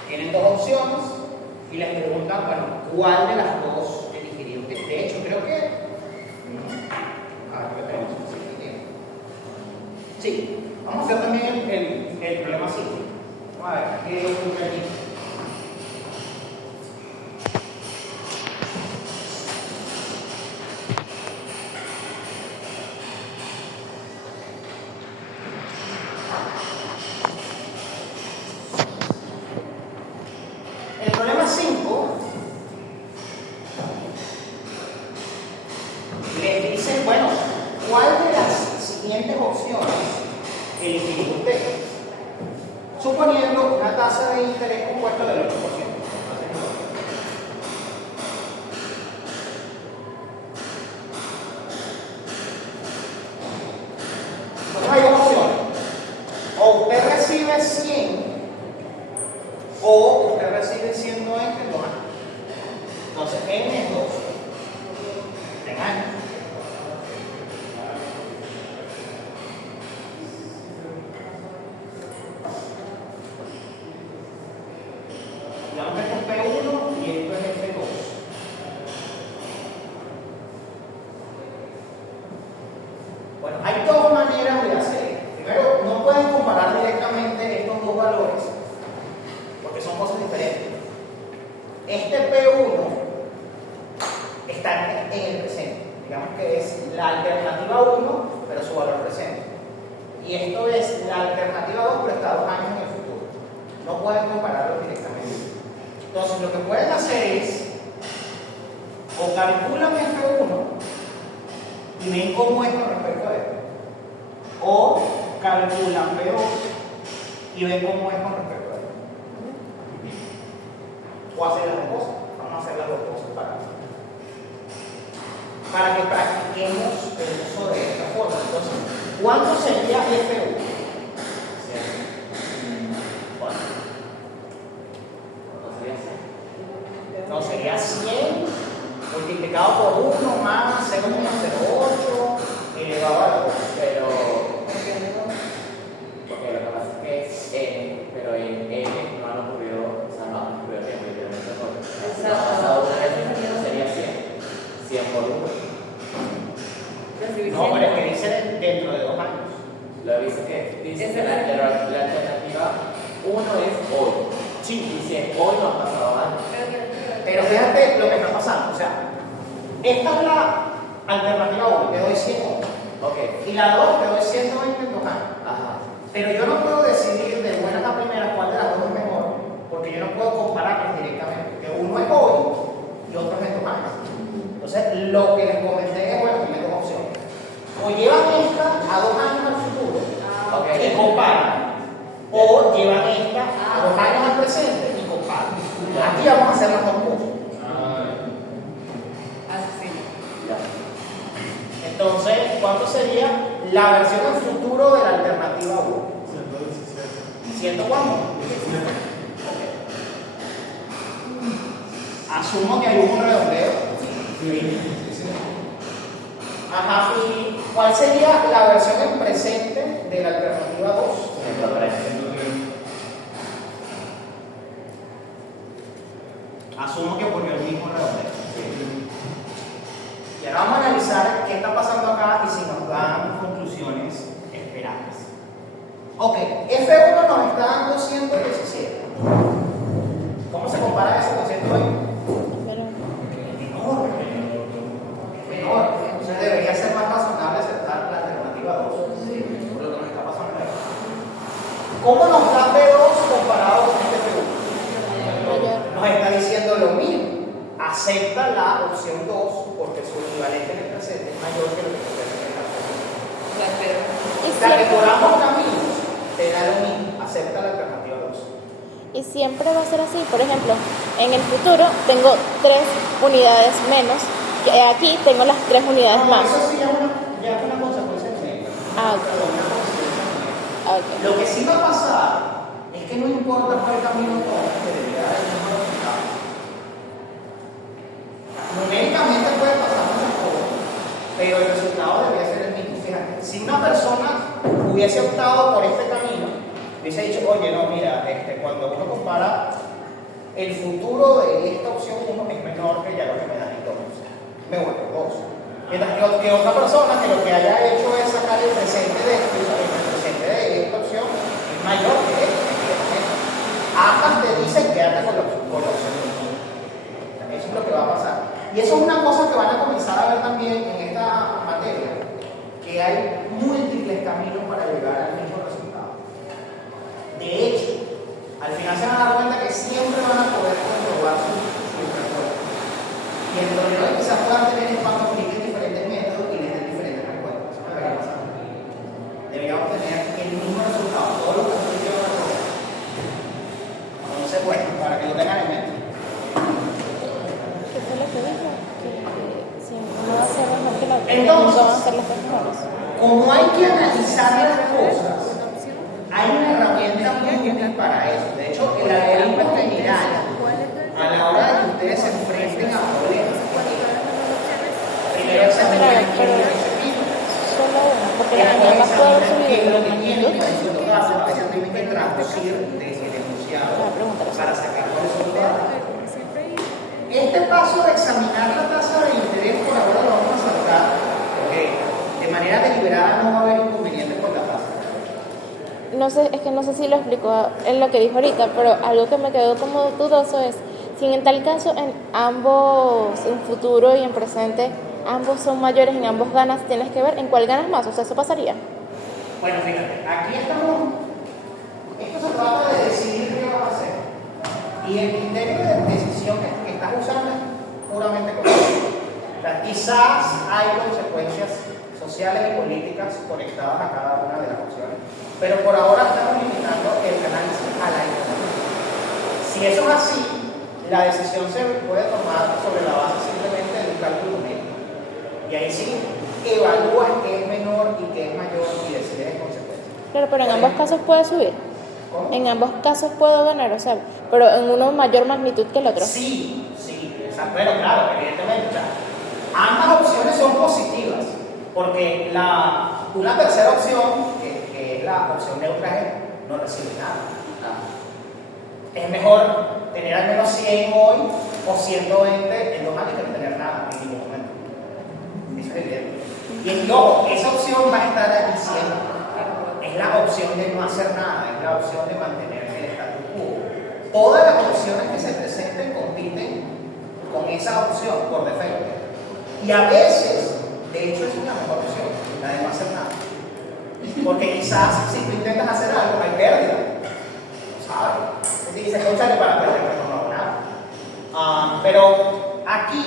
Tienen dos opciones y les preguntan, bueno, ¿cuál de las dos elegiría usted? De hecho, creo que... A ver, ¿qué tenemos? Sí, vamos a hacer también el problema 5. Vamos a ver, ¿qué ocurre aquí? El problema 5 les dice, bueno, ¿cuál de las siguientes opciones elegiría usted? Suponiendo una tasa de interés compuesta del 8%. Entonces hay dos opciones. O usted recibe 100 o usted recibe 120 en 2 años. Entonces, en estos, en años. Digamos que esto es P1 y esto es P2. Entonces, lo que pueden hacer es, o calculan F1 y ven cómo es con respecto a esto, o calculan P2 y ven cómo es con respecto a esto. O hacer las dos cosas. Vamos a hacer las dos cosas para que practiquemos el uso de esta forma. Entonces, ¿cuánto sería F1? No, sería 100 multiplicado por 1 más 0,08 elevado a la 2. Pero, porque lo que pasa es que es n, pero en n no han ocurrido, o sea, no han ocurrido tiempo, literalmente no. Si ha pasado una vez, sería 100 por 1. No, pero es que dice dentro de 2 años. Lo dice que la alternativa 1 es hoy. Sí. Y si es hoy no ha pasado años. Pero fíjate lo que está pasando. O sea, esta es la alternativa 1, te doy 100 hoy. Ok. Y la 2 te doy 120 en 2 años. Ajá. Pero yo no puedo decidir de buenas a primeras cuál de las dos es mejor, porque yo no puedo compararlas directamente. Que uno es hoy y otro es en 2 años. Entonces, lo que les comenté es, bueno, tienen dos opciones. O llevan esta a 2 años al futuro y comparan, o llevan esta a 2 años al presente y comparan. Aquí vamos a hacer las dos cosas. Entonces, ¿cuánto sería la versión en futuro de la alternativa 1? 117. ¿100 cuánto? Asumo que hay un redondeo. Ajá, ¿y cuál sería la versión en presente de la alternativa 2? 103. Asumo que ocurrió el mismo redondeo. Y ahora vamos a analizar qué está pasando acá y si nos dan conclusiones esperadas. Ok, F1 nos está dando 117. ¿Cómo se compara eso con 120? Menor. Entonces debería ser más razonable aceptar la alternativa 2. Por lo que nos está pasando acá. ¿Cómo nos da P2 comparado con este P1? Nos está diciendo lo mismo. Acepta la opción 2 porque su equivalente en el presente es mayor que lo que se presenta en el presente. O sea que por ambos caminos te da lo mismo. Acepta la alternativa 2. Y siempre va a ser así. Por ejemplo, en el futuro tengo 3 unidades menos. Que aquí tengo las 3 unidades más. Eso sí ya es una consecuencia numérica. Ok. Lo que sí va a pasar es que no importa cuál camino tomes, que debería dar el mismo resultado. Numéricamente puede pasar muchas cosas, pero el resultado debería ser el mismo. Fíjate, si una persona hubiese optado por este camino, hubiese dicho, oye, no, mira, cuando uno compara el futuro de esta opción 1 es menor que ya lo que me dan entonces. Me vuelvo 2. Mientras que otra persona que lo que haya hecho es sacar el presente de esta opción es mayor que este. Ambas te dicen quédate con la opción 1. Eso es lo que va a pasar. Y eso es una cosa que van a comenzar a ver también en esta materia, que hay múltiples caminos para llegar al mismo resultado. De hecho, al final se van a dar cuenta que siempre van a poder comprobar su respuesta. Y el problema es que quizás puedan tener en cuanto apliquen diferentes métodos y les den diferentes respuestas. Eso no debería pasar. Deberíamos tener el mismo resultado, todos los que se van a correr. Entonces, bueno, para que lo tengan en mente. ¿Qué fue lo que dijo? Que si uno va a ser mejor que la otra, Entonces, nunca van a ser las 3 mejores. Como hay que analizar las cosas, hay una herramienta muy útil para eso. De hecho, el algoritmo general, a la hora de que ustedes se enfrenten a problemas, primero examinan el tipo. Solo una, porque la demás va a poder subir lo la que tiene, magnitud. en todo caso, a veces tienen que traducir desde el enunciado para sacar cuáles son los datos. Este paso de examinar la tasa de interés por ahora lo vamos a saltar, porque de manera deliberada no va a haber inconvenientes con la tasa. No sé, es que no sé si lo explicó en lo que dijo ahorita, pero algo que me quedó como dudoso es, si en tal caso en ambos, en futuro y en presente, ambos son mayores, en ambos ganas, tienes que ver en cuál ganas más, o sea, eso pasaría. Bueno, fíjate, aquí estamos, esto se trata de decidir qué vas a hacer. Y el criterio quizás hay consecuencias sociales y políticas conectadas a cada una de las opciones, pero por ahora estamos limitando el análisis a la economía. Si eso es así, la decisión se puede tomar sobre la base simplemente de un cálculo numérico. Y ahí sí evalúas qué es menor y qué es mayor y decides en consecuencia. Claro, pero en ambos casos puede subir. ¿Cómo? En ambos casos puedo ganar, o sea, pero en uno mayor magnitud que el otro. Sí, exacto. Bueno, claro, evidentemente. O sea, ambas opciones son positivas, porque una tercera opción, que es la opción neutra, no recibe nada. Es mejor tener al menos 100 hoy o 120 en 2 años que no tener nada en ningún momento. Eso es evidente. Y luego, esa opción va a estar ahí siempre. Es la opción de no hacer nada, es la opción de mantener el status quo. Todas las opciones que se presenten compiten con esa opción por defecto. Y a veces, de hecho, es una mejor opción, la de no hacer nada. Porque quizás si tú intentas hacer algo, hay pérdida. ¿Sabes? Si dices, échale para perder, pero no hago nada. Pero aquí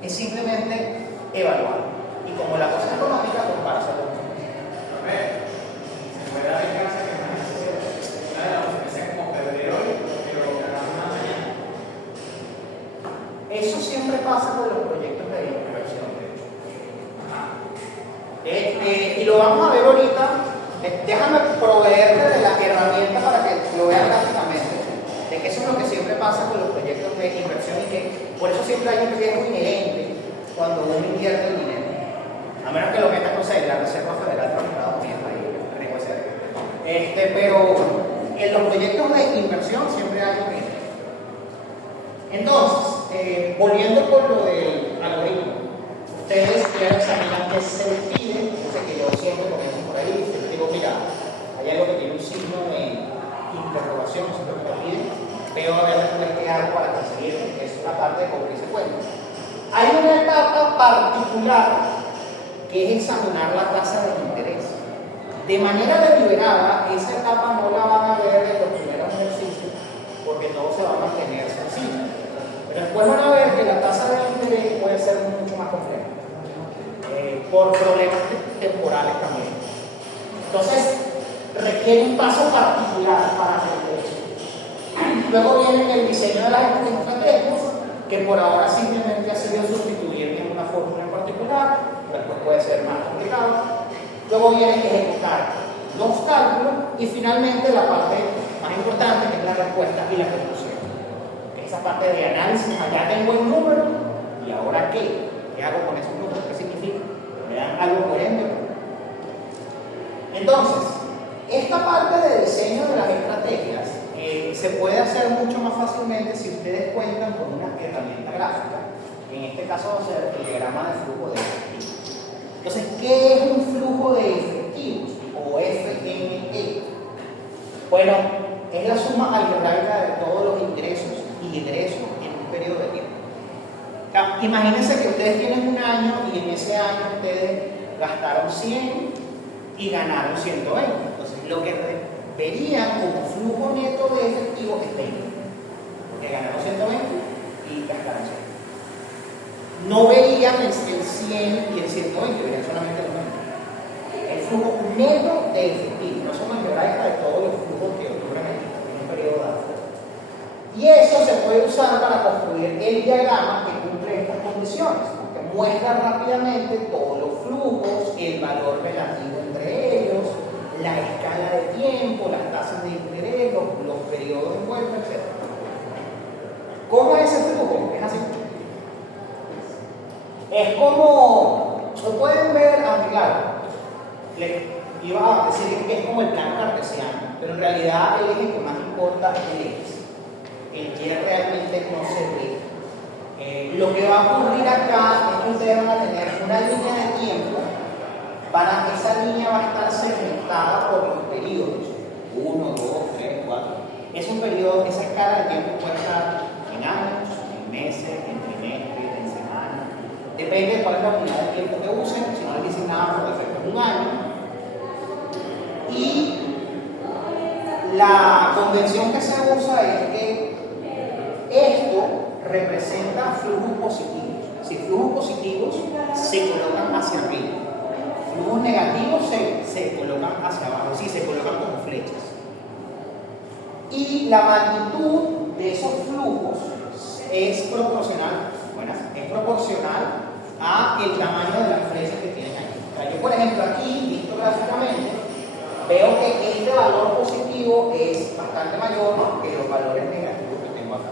es simplemente evaluar. Y como la cosa es económica, compararse con eso. Se puede dar el caso que una de las opciones sea como perder hoy, pero ganar mañana. Eso siempre pasa con los proyectos de inversión, de hecho. Y lo vamos a ver ahorita. Déjame proveerte de la herramienta para que lo veas gráficamente. De que eso es lo que siempre pasa con los proyectos de inversión y que por eso siempre hay un riesgo inherente cuando uno invierte el dinero. A menos que lo meta, no sé, la Reserva Federal de los Estados Unidos, ahí es riesgo ese. Pero en los proyectos de inversión siempre hay un riesgo. Entonces, volviendo por lo del algoritmo, ustedes ya examinan qué se les pide. Yo sé que yo siempre comienzo por ahí, siempre digo, mira, hay algo que tiene un signo de interrogación, siempre me lo piden, veo a ver qué hago para conseguirlo, que es la parte de cubrirse cuentas. Hay una etapa particular que es examinar la tasa de interés. De manera deliberada, esa etapa no la van a ver en los primeros ejercicios, porque todo se va a mantener sencillo. Pero después van a ver que la tasa de interés puede ser mucho más compleja, por problemas temporales también. Entonces, requiere un paso particular para aprender eso. Luego viene el diseño de las estrategias, que por ahora simplemente ha sido sustituir en una fórmula en particular, después puede ser más complicado. Luego viene ejecutar los cálculos y finalmente la parte más importante, que es la respuesta y la conclusión. Esa parte de análisis, ya tengo un número, ¿y ahora qué? ¿Qué hago con esos números? ¿Qué significa? ¿Me dan algo coherente? Entonces, esta parte de diseño de las estrategias se puede hacer mucho más fácilmente si ustedes cuentan con una herramienta gráfica. En este caso va a ser el diagrama de flujo de efectivos. Entonces, ¿qué es un flujo de efectivos o FNE? Bueno, es la suma algebraica de todos los ingresos y egresos en un periodo de tiempo. Imagínense que ustedes tienen un año y en ese año ustedes gastaron 100 y ganaron 120. Entonces, lo que verían como flujo neto de efectivos es 20, porque ganaron 120 y gastaron 100. No verían el 100 y el 120, verían solamente los 20. El flujo neto de efectivos, no son algebraicas de todos los flujos que ocurren en un periodo dado. Y eso se puede usar para construir el diagrama que cumple estas condiciones, que muestra rápidamente todos los flujos, el valor relativo entre ellos, la escala de tiempo, las tasas de interés, los periodos envueltos, etc. ¿Cómo es ese flujo? Es así. Es como, lo pueden ver, aunque claro, les iba a decir que es como el plano cartesiano, pero en realidad el eje que más importa es el X. El Y realmente no se ve. Lo que va a ocurrir acá es que ustedes van a tener una línea de tiempo. Para esa línea va a estar segmentada por los periodos. 1, 2, 3, 4. Es un periodo, esa escala de tiempo puede estar en años, en meses, en trimestres, en semanas. Depende de cuál es la unidad de tiempo que usen. Si no les dicen nada, por defecto es un año. Y la convención que se usa es que esto representa flujos positivos. Si flujos positivos se colocan hacia arriba, flujos negativos se colocan hacia abajo, es decir, se colocan como flechas. Y la magnitud de esos flujos es proporcional a el tamaño de las flechas que tienen aquí. O sea, yo, por ejemplo, aquí, visto gráficamente, veo que este valor positivo es bastante mayor que los valores negativos que tengo acá.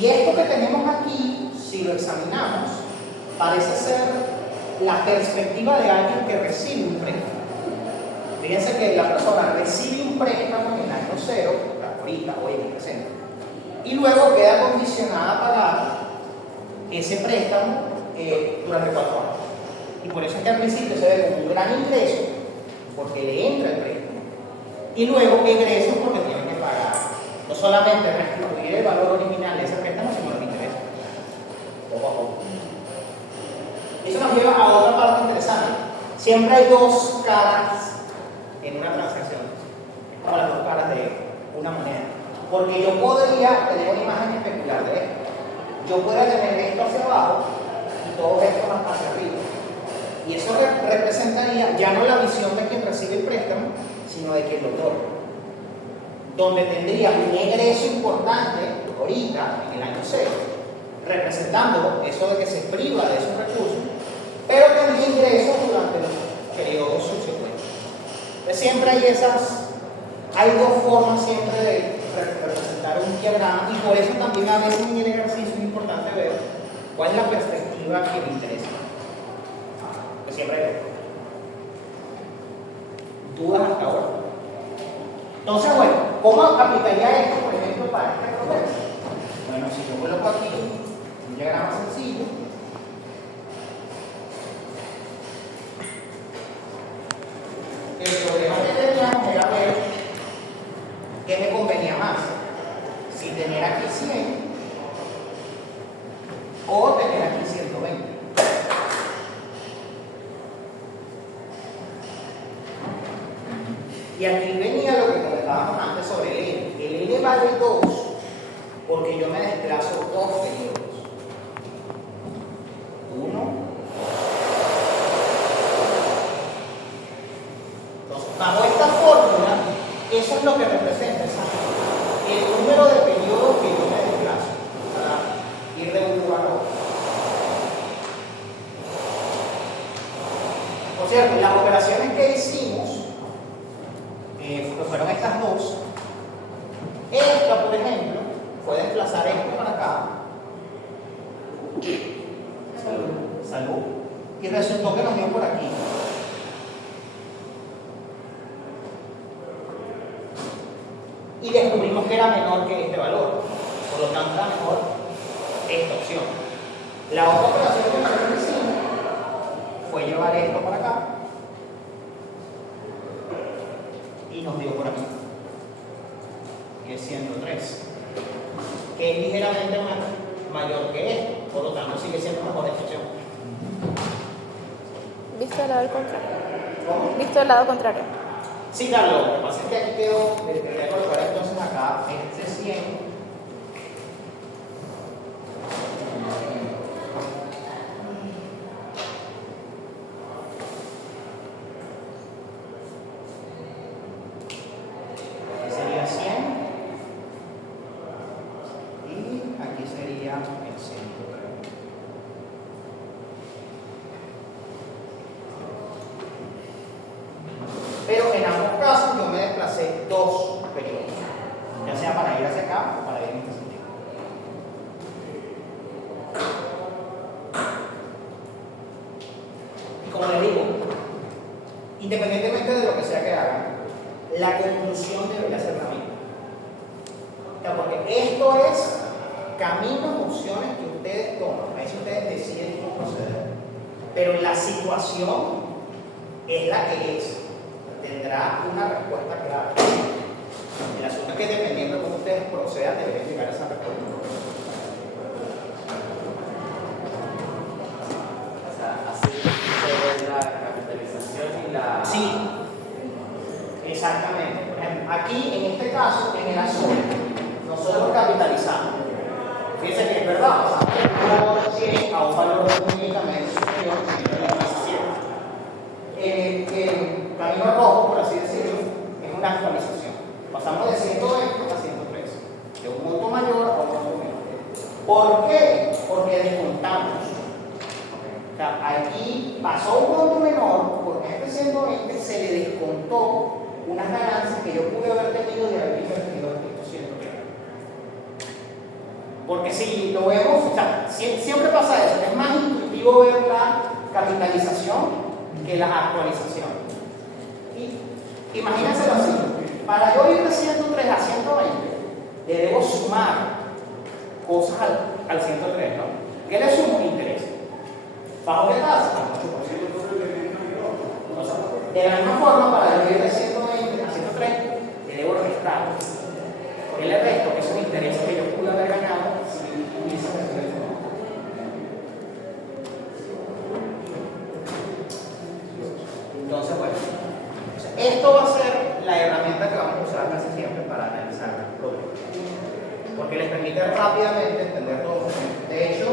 Y esto que tenemos aquí, si lo examinamos, parece ser la perspectiva de alguien que recibe un préstamo. Fíjense que la persona recibe un préstamo en el año cero, ahorita, hoy en el presente, y luego queda condicionada a pagar ese préstamo durante 4 años. Y por eso es que al principio se ve como un gran ingreso, porque le entra el préstamo, y luego egresos porque tienen que pagar no solamente restituir el valor original de ese préstamo, sino los intereses. Poco a poco. Eso nos lleva a otra parte interesante. Siempre hay dos caras en una transacción, es como las dos caras de una moneda, porque yo podría tener una imagen especular de esto. Yo podría tener esto hacia abajo y todo esto hacia arriba. Y eso representaría ya no la visión de quien recibe el préstamo, sino de quien lo otorga. Donde tendría un egreso importante ahorita, en el año 0, representando eso de que se priva de esos recursos, pero tendría ingresos durante los periodos subsecuentes. Entonces siempre hay dos formas siempre de representar un diagrama, y por eso también a veces en el ejercicio es importante ver cuál es la perspectiva que me interesa. Que siempre hay dudas hasta ahora. Entonces, bueno, ¿cómo aplicaría esto, por ejemplo, para este problema? Bueno, si yo coloco aquí un diagrama sencillo, el problema que teníamos era ver qué me convenía más, si tener aquí 100 o tener aquí 120. Y aquí venía lo que comentábamos antes sobre el N. El N vale 2 porque yo me desplazo 2 periodos. 1. Entonces, bajo esta fórmula, eso es lo que representa el número de periodos que yo me desplazo para ir de un lugar a otro. Por cierto, las operaciones que hicimos fueron estas dos. Esta, por ejemplo, fue desplazar esto para acá. Salud. Y resultó que nos dio por aquí. Y descubrimos que era menor que este valor. Por lo tanto, era mejor esta opción. La otra operación que nosotros hicimos fue llevar esto para acá. Y nos dio por aquí, que es 103, que es ligeramente mayor que esto, por lo tanto sigue siendo mejor esta opción. ¿Visto el lado contrario? ¿Cómo? ¿Visto el lado contrario? Sí, claro, lo que pasa es que aquí quedó, voy a colocar entonces acá este 100. Pero en ambos casos yo me desplacé 2 periodos, ya sea para ir hacia acá o para ir en este sentido. Y como les digo, independientemente de lo que sea que hagan, la conclusión debería ser la misma. O sea, porque esto es caminos, opciones que ustedes toman, a eso ustedes deciden cómo proceder. Pero la situación es la que es. Tendrá una respuesta clara. El asunto es que dependiendo de cómo ustedes procedan, deberían llegar a esa respuesta. O sea, así se ve la capitalización y la... Sí, exactamente. Por ejemplo, aquí, en este caso, en el azul, nosotros capitalizamos. Fíjense que es verdad, pasamos por 100 a un valor Pasamos de 120 a 103. De un monto mayor a un monto menor. ¿Por qué? Porque descontamos. O sea, aquí pasó un monto menor, porque a este 120 se le descontó unas ganancias que yo pude haber tenido de haber invertido en estos 130. Porque si lo vemos, o sea, siempre pasa eso, es más intuitivo ver la capitalización que la actualización. Y imagínenselo así, para yo ir de 103 a 120, le debo sumar cosas al 103, ¿no? ¿Qué le sumo? Interés. ¿Bajo qué tasa? De la misma forma, para yo ir de 120 a 103, le debo restar. ¿Qué le resto? Esos intereses que yo pude haber ganado si hubiese recibido el fondo. Entonces, bueno, esto va a ser la herramienta que vamos a usar casi siempre para analizar problemas. Porque les permite rápidamente entender todo. De hecho,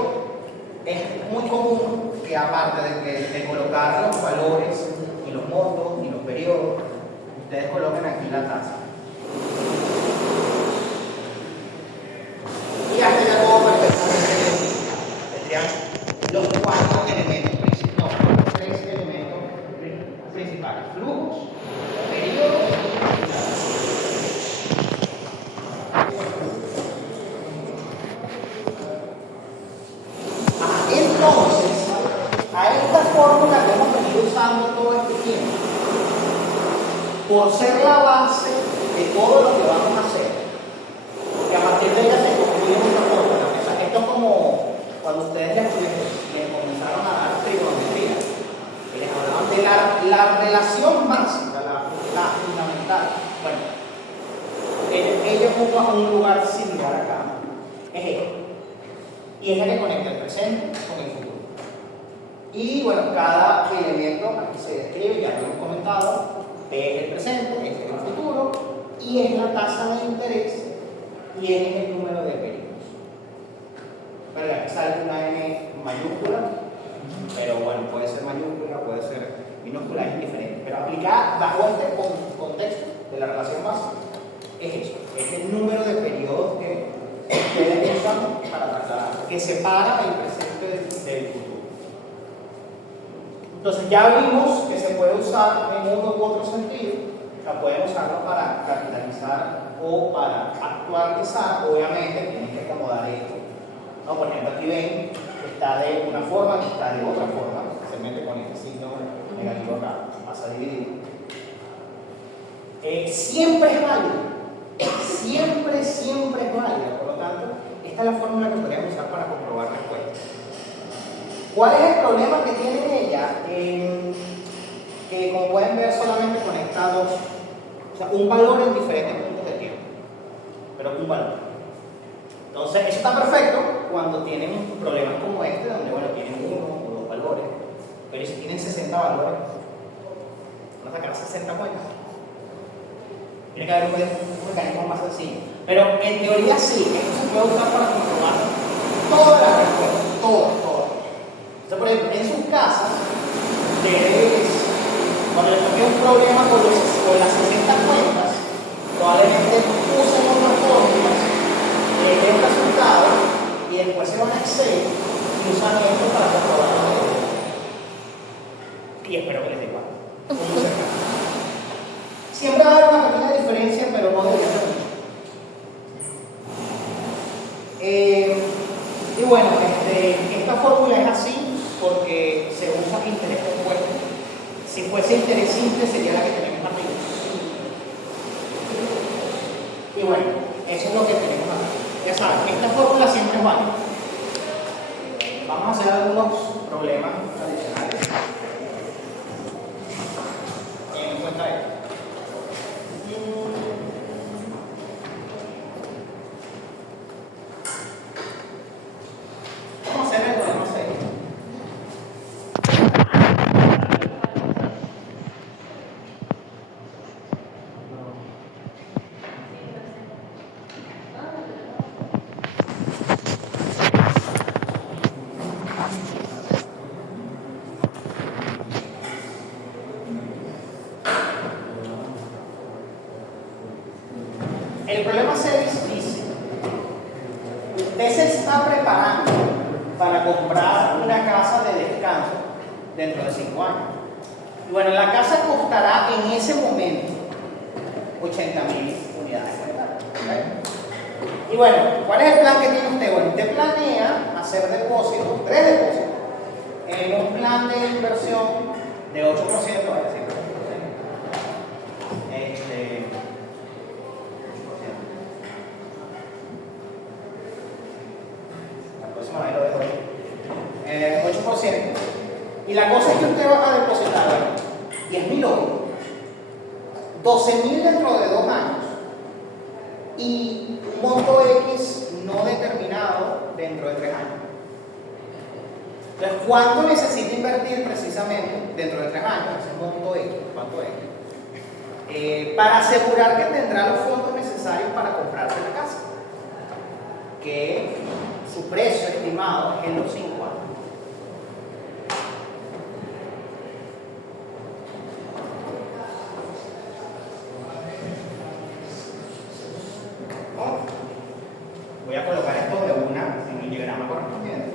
es muy común que aparte de colocar los valores y los montos y los periodos, ustedes coloquen aquí la tasa. Y aquí ya todo perfectamente. Tendrían los 4 elementos principales, no, los 3 elementos principales: flujos, periodos y tasa. Entonces, a esta fórmula que hemos venido usando todo este tiempo, por ser la base de todo lo que vamos a hacer, porque a partir de ella se construye esta fórmula. O sea, esto es como cuando ustedes les comenzaron a dar trigonometría, y les hablaban de la relación básica, la fundamental. Bueno, ella ocupa un lugar similar acá. Es esto. Y es la que conecta el presente con el futuro. Y bueno, cada elemento aquí se describe, ya lo hemos comentado, P es el presente, F es el futuro, y es la tasa de interés, y N es el número de periodos. Pero aquí sale una N mayúscula, pero bueno, puede ser mayúscula, puede ser minúscula, es indiferente. Pero aplicada bajo este contexto de la relación básica, es eso, es el número de periodos que ustedes usan para trasladar, que separa el presente del futuro. Entonces ya vimos que se puede usar en uno u otro sentido. O sea, pueden usarlo para capitalizar o para actualizar. Obviamente tienen que acomodar esto, ¿no? Por ejemplo, aquí ven que está de una forma y está de otra forma, especialmente con este signo negativo acá, pasa a dividir. Siempre es válido. Siempre es válida. Por lo tanto, esta es la fórmula que podríamos usar para comprobar respuestas. ¿Cuál es el problema que tiene ella? Que como pueden ver solamente conecta dos, o sea, un valor en diferentes puntos de tiempo, pero un valor. Entonces, eso está perfecto cuando tienen problemas como este, donde bueno, tienen uno o dos valores, pero si tienen 60 valores, van a sacar 60 cuentas. Tiene que haber un mecanismo más sencillo. Pero en teoría sí, esto se puede usar para comprobar todas las respuestas, todas. Entonces, por ejemplo, en sus casas, ustedes, cuando les toque un problema con las 60 cuentas, probablemente usen otras fórmulas, den el resultado y después se van a Excel y usan esto para comprobarlo. Y espero que les dé igual. Siempre va a haber una pequeña diferencia, pero no debería ser mucho. Y bueno, esta fórmula es así porque se usa interés compuesto. Si fuese interés simple sería la que tenemos arriba. Y bueno, eso es lo que tenemos aquí. Ya saben, esta fórmula siempre es válida. Vamos a hacer algunos problemas adicionales. Ten en cuenta esto. Vamos a hacer el problema 6. el problema 6 dice, usted se está preparando para comprar una casa de descanso dentro de 5 años. Y bueno, la casa costará en ese momento 80.000 unidades monetarias. ¿Okay? Y bueno, ¿cuál es el plan que tiene usted? Bueno, usted planea hacer depósitos, 3 depósitos, en un plan de inversión de 8%, vaya a decir, la próxima vez lo dejo ahí. 8%. Y la cosa es que usted va a depositar 10.000 hoy, 12.000 dentro de 2 años y un monto X no determinado dentro de 3 años. Entonces, ¿cuánto necesita invertir precisamente dentro de 3 años? Ese monto X, ¿cuánto es? Para asegurar que tendrá los fondos necesarios para comprarse la casa, que su precio estimado es en los 5 años. Voy a colocar esto de una en el diagrama correspondiente.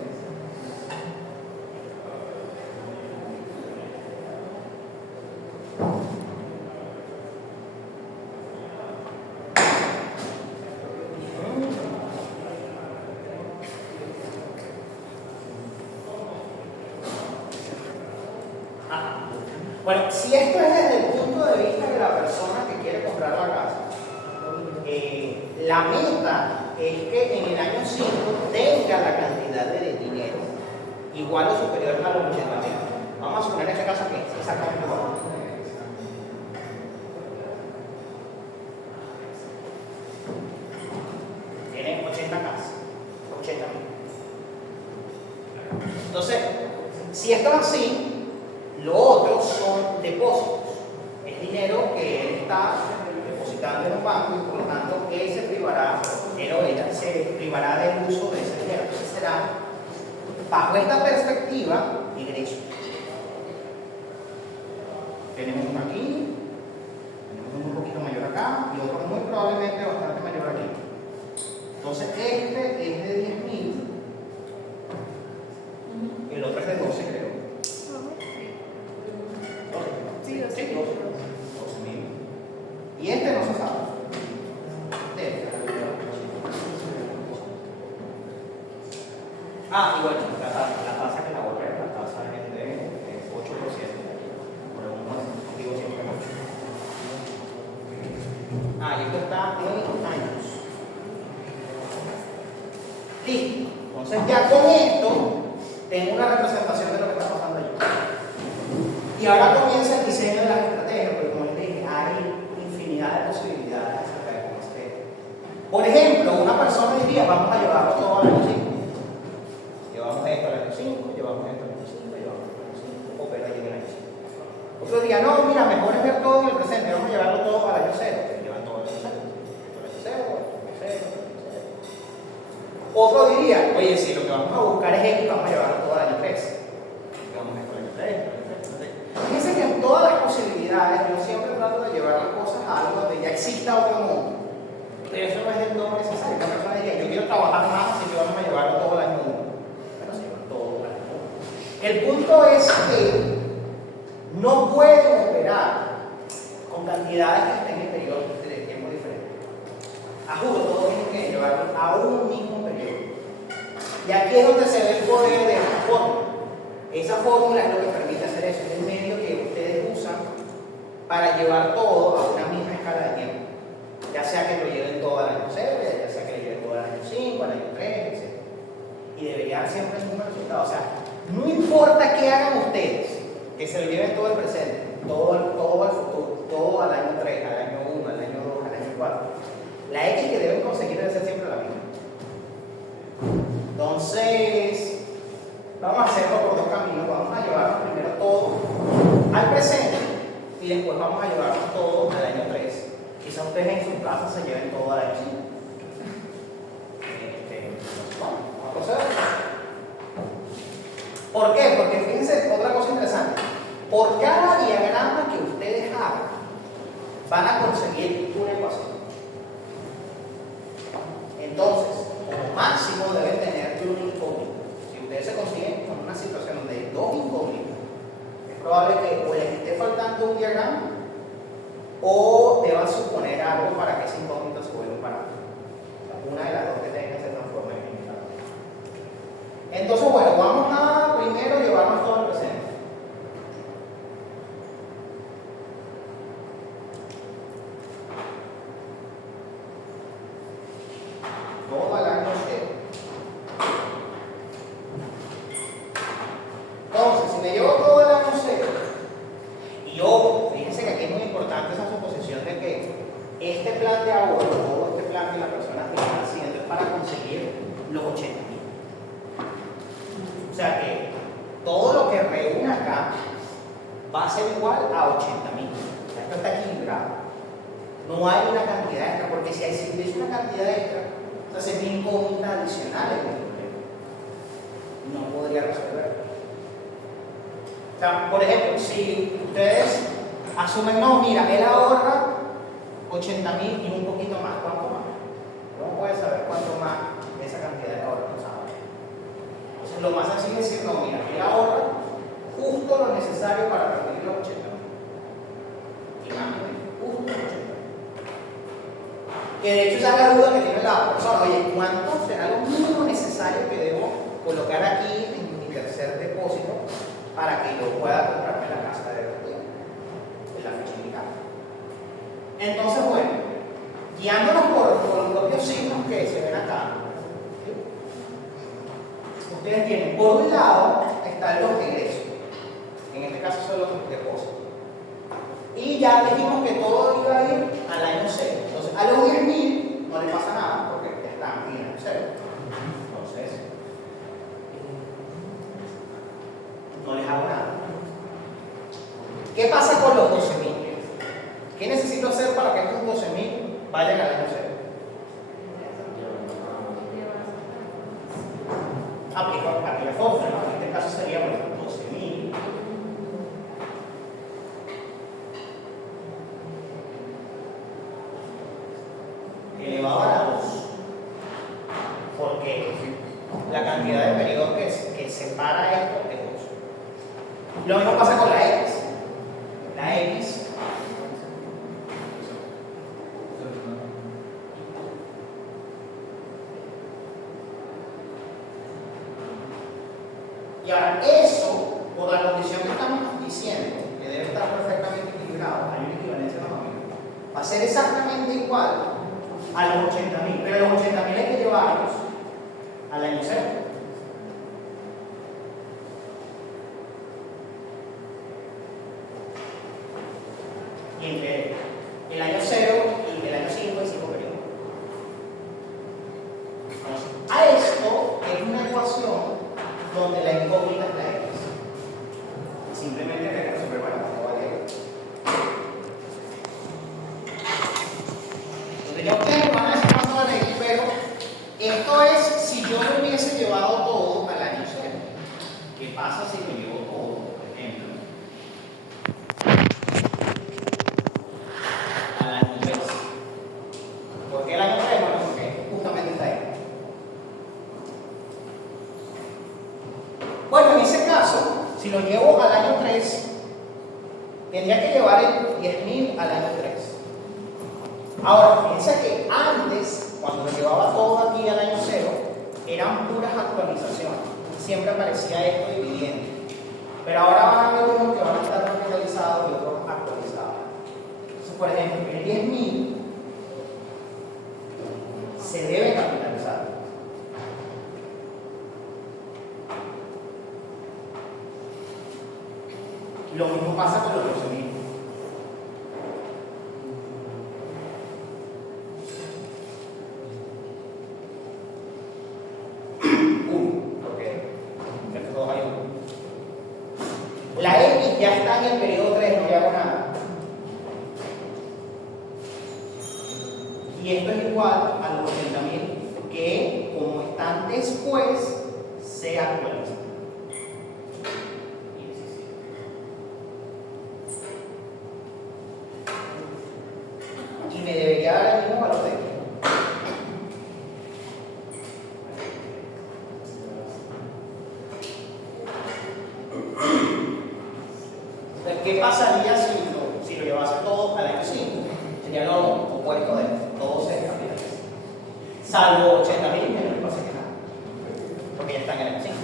Bueno, si esto es desde el punto de vista de la persona que quiere comprar la casa, la meta es que en el año 5 tenga la cantidad de dinero igual o superior a los 80.000. Vamos a suponer en este caso que es exactamente igual. Tiene 80 casas, 80.000. Entonces, si esto es así, lo otro son depósitos. Es dinero que él está depositando en un banco y por lo tanto él se privará, él o ella se privará del uso de ese dinero. Entonces será, bajo esta perspectiva, ingreso. Tenemos uno aquí, tenemos uno un poquito mayor acá y otro muy probablemente bastante mayor aquí. Entonces este es de 10.000, el otro es de 12, creo. Sí, 12.000. Y este no se sabe. Y bueno, la tasa que la volver, la tasa es de 8%. Por un motivo siempre 8. Y esto está en años. Listo. Entonces ya con esto tengo una representación de lo que está pasando allí. Y ahora comienza el diseño de las estrategias, porque como les dije, hay infinidad de posibilidades acerca de cómo se. Por ejemplo, una persona diría, vamos a llevarlo todo al año 5. Llevamos esto al año 5, llevamos esto al año 5, llevamos esto al año 5, opera allí en el año 5. Otro diría, no, mira, mejor es ver todo en el presente, vamos a llevarlo todo al año 0. Llevan todo al año 0. Otro diría, oye, si lo que vamos a buscar es X, vamos a llevarlo todo al año 3. Llevamos esto al año 3. Fíjense que en todas las posibilidades yo siempre trato de llevar las cosas a algo donde ya exista otro mundo. Pero eso no es el no necesario. La persona diría, yo quiero trabajar más, así que vamos a llevarlo todo el año 1. Bueno, se lleva todo el año 1. El punto es que no pueden operar con cantidades que estén en periodos de tiempo diferentes. A juro, todos tienen que llevarlo a un mismo periodo. Y aquí es donde se ve el poder de esta fórmula. Esa fórmula es lo que permite hacer eso, es el medio que ustedes usan para llevar todo a una misma escala de tiempo. Ya sea que lo lleven todo al año 0, ya sea que lo lleven todo al año 5, al año 3, etc. Y debería dar siempre el mismo resultado. O sea, no importa qué hagan ustedes, que se lo lleven todo el presente, todo al futuro, todo al año 3, al año 1, al año 2, al año 4. La X que deben conseguir debe ser siempre la misma. Entonces, vamos a hacerlo por 2 caminos. Vamos a llevarnos primero todo al presente y después vamos a llevarnos todo al año 3. Quizás ustedes en sus casas se lleven todo al año 5. Vamos a proceder. ¿Por qué? Porque fíjense, otra cosa interesante. Por cada diagrama que ustedes hagan, van a conseguir una ecuación. máximo deben tener un incógnito. Si ustedes se consiguen con una situación donde hay dos incógnitas, es probable que o les esté faltando un diagrama o deban suponer algo para que ese incógnito se vuelva un parámetro. Una de las dos que tengan se transforma en un parámetro. Entonces, bueno, vamos a primero llevarnos todo al presente. Todo el año cero. Entonces, si me llevo todo el año cero, y ojo, fíjense que aquí es muy importante esa suposición de que este plan de ahorro, todo este plan que la persona está haciendo es para conseguir los 80.000. O sea que todo lo que reúne acá va a ser igual a 80.000. O sea, esto está equilibrado. No hay una cantidad extra, porque si hubiese una cantidad extra, entonces mi incógnita adicional en el problema. No podría resolver. O sea, por ejemplo, si ustedes asumen, no, mira, él ahorra 80.000 y un poquito más, ¿cuánto más? ¿Cómo puede saber cuánto más de esa cantidad de ahorro no sabe? Entonces, lo más sencillo es decir, no, mira, él ahorra justo lo necesario para reunir los 80.000. Imagínense, justo los 80.000. Que de hecho esa es la duda que tiene la persona, oye, ¿cuánto será lo mínimo necesario que debo colocar aquí en mi tercer depósito para que yo pueda comprarme la casa de retiro? Es la fecha indicada. Entonces, bueno, guiándonos por los propios signos que se ven acá, ¿sí? Ustedes tienen, por un lado, están los egresos. En este caso son los depósitos. Y ya dijimos que todo iba a ir al año cero. Entonces, a los 10.000 no le pasa nada porque están en el año cero. Entonces, no les hago nada. ¿Qué pasa con los 12.000? ¿Qué necesito hacer para que estos 12.000 vayan al año cero? Aplico la fórmula, ¿no? En este caso sería, bueno, 12.000 elevado a la 2, porque la cantidad de periodos que separa esto es 2. Lo mismo pasa con la X. La X y ahora eso, por la condición que estamos diciendo, que debe estar perfectamente equilibrado, hay una equivalencia económica, va a ser exactamente igual a los 80.000, pero los 80.000 hay que llevarlos al año cero. Y entre el año 0 y el año 5 hay 5 periodos. Entonces, a esto es una ecuación donde la incógnita es la X. Simplemente hay que resolver, bueno, ¿cómo vale? Entonces ya ustedes van a decir cuánto vale X, pero esto es si yo me hubiese llevado todo al año 0. ¿Qué pasa si me llevo todo, por ejemplo, al año 3? ¿Por qué el año 3? Bueno, porque justamente está ahí. Bueno, en ese caso, si lo llevo al año 3, tendría que llevar el 10.000 al año 3. Ahora, piensa que antes, cuando lo llevaba todo aquí al año 0, eran puras actualizaciones. Siempre aparecía esto dividiendo. Pero ahora van a ver unos que van a estar capitalizados y otros actualizados. Entonces, por ejemplo, el 10.000 se debe capitalizar. Lo mismo pasa con los 12.000. Porque todos hay uno. La X ya está en el periodo 3, no le hago nada. Y esto es igual a los 80.000 que, como están después, se actualizan. Y me debería dar el mismo valor de X. ¿qué pasaría si lo llevase todo al año 5? Sería lo opuesto de todo se descapitaliza. Salvo 80.000, no pasa que nada. Porque ya están en el año 5.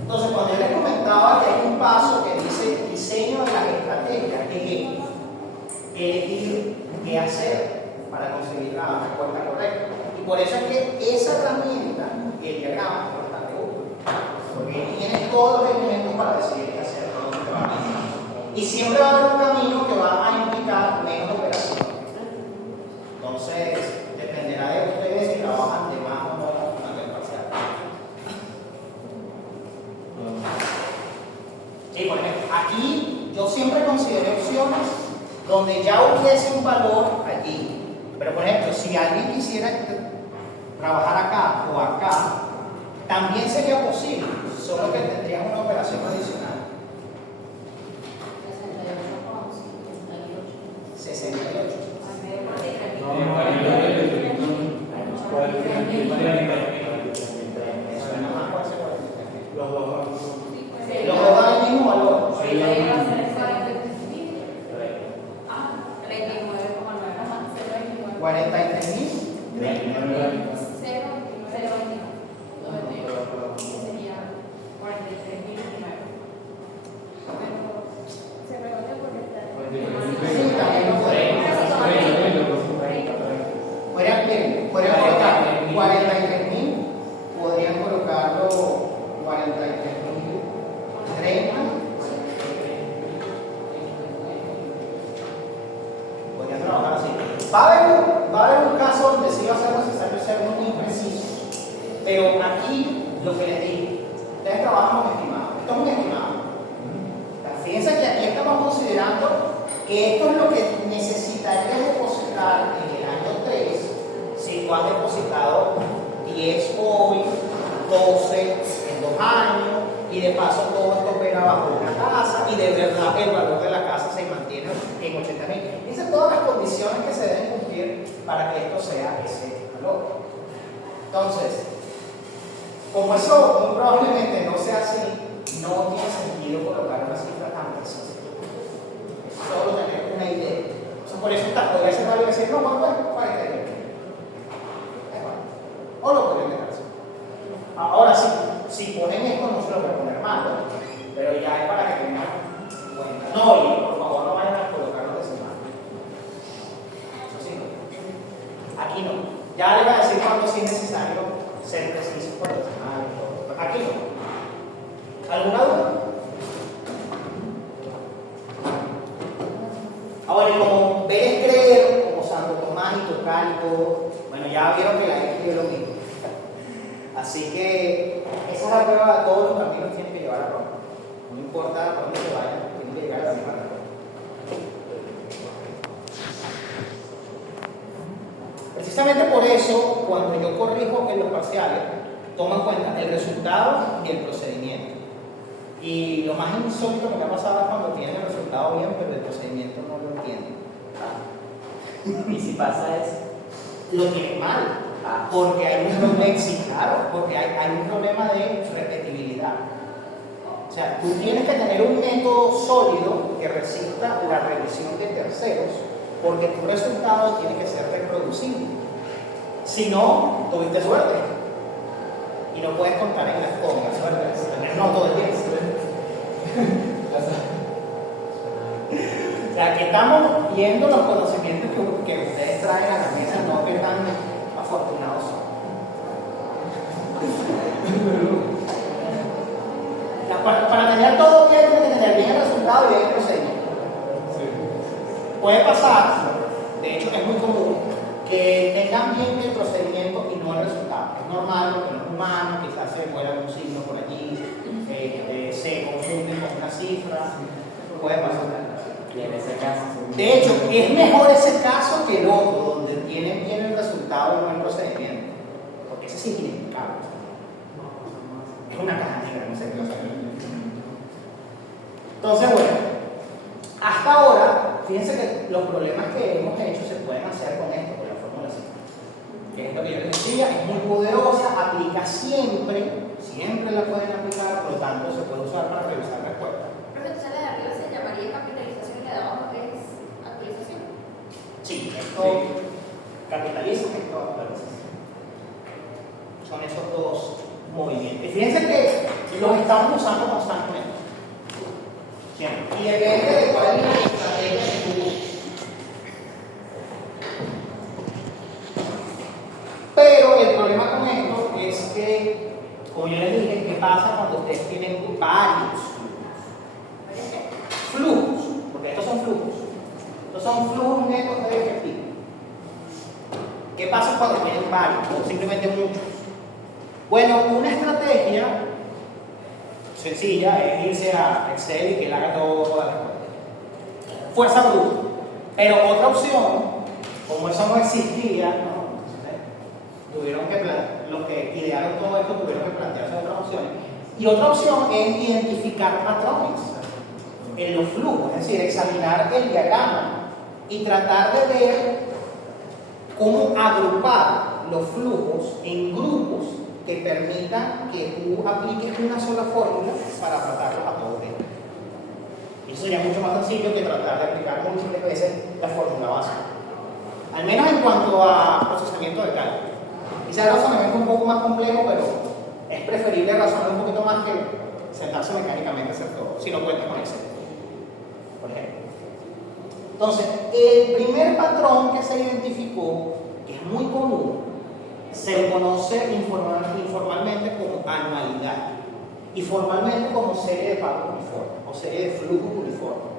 Entonces, cuando yo les comentaba que hay un paso que dice diseño de las estrategias, que es elegir qué hacer para conseguir la respuesta correcta. Y por eso es que esa herramienta, el diagrama, es bastante útil. Porque tiene todos los elementos para decidir qué hacer, por dónde va. Y siempre va a haber un camino que va a implicar menos operaciones. Entonces, dependerá de ustedes si trabajan de más o no a nivel parcial. Sí, por ejemplo, aquí yo siempre consideré opciones donde ya hubiese un valor allí. Pero por ejemplo, si alguien quisiera trabajar acá o acá, también sería posible, solo que tendrías una operación adicional. 68. Suena más por ese 43. Los dos. Los dos dan el mismo valor. 43.000. Sí, también lo podemos. Podrían colocar 43.000, podrían colocarlo 43.030. Podrían trabajar así. Va a haber un caso donde sí va a ser necesario ser muy preciso, pero aquí lo que les digo, ustedes trabajan con estimados. Esto es un estimado. Fíjense que aquí estamos considerando que esto es lo que necesitarías depositar en el año 3 si tú has depositado 10 hoy, 12 en 2 años, y de paso todo esto opera bajo una tasa y de verdad el valor de la casa se mantiene en 80.000. Dice todas las condiciones que se deben cumplir para que esto sea ese valor. Entonces, como eso muy probablemente no sea así, no tiene sentido colocar una cifra tan precisa. Solo tener una idea. Entonces, por eso podría ser válido decir, no, ¿cuánto es? 40. O lo podrían dejar así. Ahora sí, si ponen esto, no se lo voy a poner mal, ¿no? Pero ya es para que tengan en cuenta. No, y por favor no vayan a colocar los decimales. Eso sí, no. Aquí no. Ya les voy a decir cuándo sí es necesario ser preciso por los decimales. Aquí no. ¿Alguna duda? Ahora, y como ver es creer, como Santo Tomás y tocar y todo, bueno, ya vieron que la X es lo mismo. Así que esa es la prueba, todos los caminos tienen que llevar a Roma. No importa por dónde se vayan, tienen que llegar a la misma Roma. Precisamente por eso, cuando yo corrijo en los parciales, tomo en cuenta el resultado y el procedimiento. Y lo más insólito que me ha pasado es cuando tienen el resultado bien, pero el procedimiento no lo entienden. Y si pasa eso, Lo tienen mal, porque hay un problema, sí, claro, porque hay un problema de repetibilidad. O sea, tú tienes que tener un método sólido que resista la revisión de terceros, porque tu resultado tiene que ser reproducible. Si no, tuviste suerte. Y no puedes contar en las comas, suerte. No todo el tiempo. O sea, que estamos viendo los conocimientos que ustedes traen a la mesa, no que tan afortunados son. Para tener todo bien, tienes que tener bien el resultado y bien el procedimiento. Puede pasar, de hecho es muy común, que tengan bien el procedimiento y no el resultado. Es normal, porque no es humano, quizás se muera un signo por allí, se confunden con una cifra, puede pasar. y en ese caso, De hecho, es mejor ese caso que el otro, donde tienen bien el resultado y no el procedimiento, porque ese sí es inexplicable. Es una caja negra, no sé qué cosa. Entonces, bueno, hasta ahora, fíjense que los problemas que hemos hecho se pueden hacer con esto, con la fórmula simple. que es lo que yo les decía, es muy poderosa, aplica siempre, siempre la pueden aplicar, por lo tanto se puede usar para revisar respuestas. Pero entonces la de arriba se llamaría capitalización y la de abajo es actualización. Sí, esto capitaliza, esto actualiza. Son esos dos movimientos. Y fíjense que los estamos usando constantemente. Siempre. Y depende de cuál es la estrategia que tú uses. Pero el problema con esto es que, como yo les dije, ¿qué pasa cuando ustedes tienen varios flujos? Porque estos son flujos. Estos son flujos netos de efectivo. ¿Qué pasa cuando tienen varios o simplemente muchos? Bueno, una estrategia sencilla es irse a Excel y que él haga todas las cuentas. Fuerza bruta. Pero otra opción, como eso no existía, ¿no? Tuvieron que los que idearon todo esto tuvieron que plantearse otras opciones. Y otra opción es identificar patrones en los flujos, es decir, examinar el diagrama y tratar de ver cómo agrupar los flujos en grupos que permitan que tú apliques una sola fórmula para tratarlos a todos ellos. Eso sería mucho más sencillo que tratar de aplicar múltiples veces la fórmula básica. Al menos en cuanto a procesamiento de cálculo. Quizá el razonamiento es un poco más complejo, pero es preferible razonar un poquito más que sentarse mecánicamente a hacer todo, si no cuentas con Excel, por ejemplo. Entonces, el primer patrón que se identificó, que es muy común, se le conoce informalmente como anualidad y formalmente como serie de pagos uniformes o serie de flujos uniformes.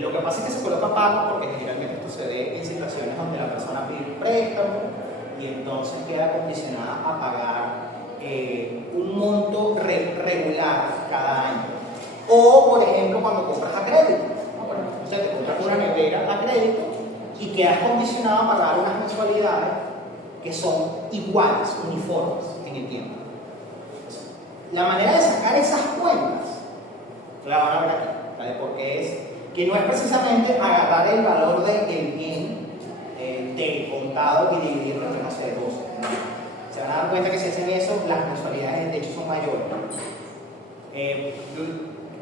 Lo que pasa es que se coloca pago porque generalmente esto se ve en situaciones donde la persona pide un préstamo y entonces queda condicionada a pagar un monto regular cada año. O, por ejemplo, cuando compras a crédito. ¿No? Por ejemplo, te compras una nevera a crédito y quedas condicionado a pagar unas mensualidades que son iguales, uniformes en el tiempo. La manera de sacar esas cuentas, la van a ver aquí, ¿vale? Porque es que no es precisamente agarrar el valor del bien del contado y dividirlo entre, no sé, 12. Se van a dar cuenta que si hacen eso, las mensualidades de hecho son mayores.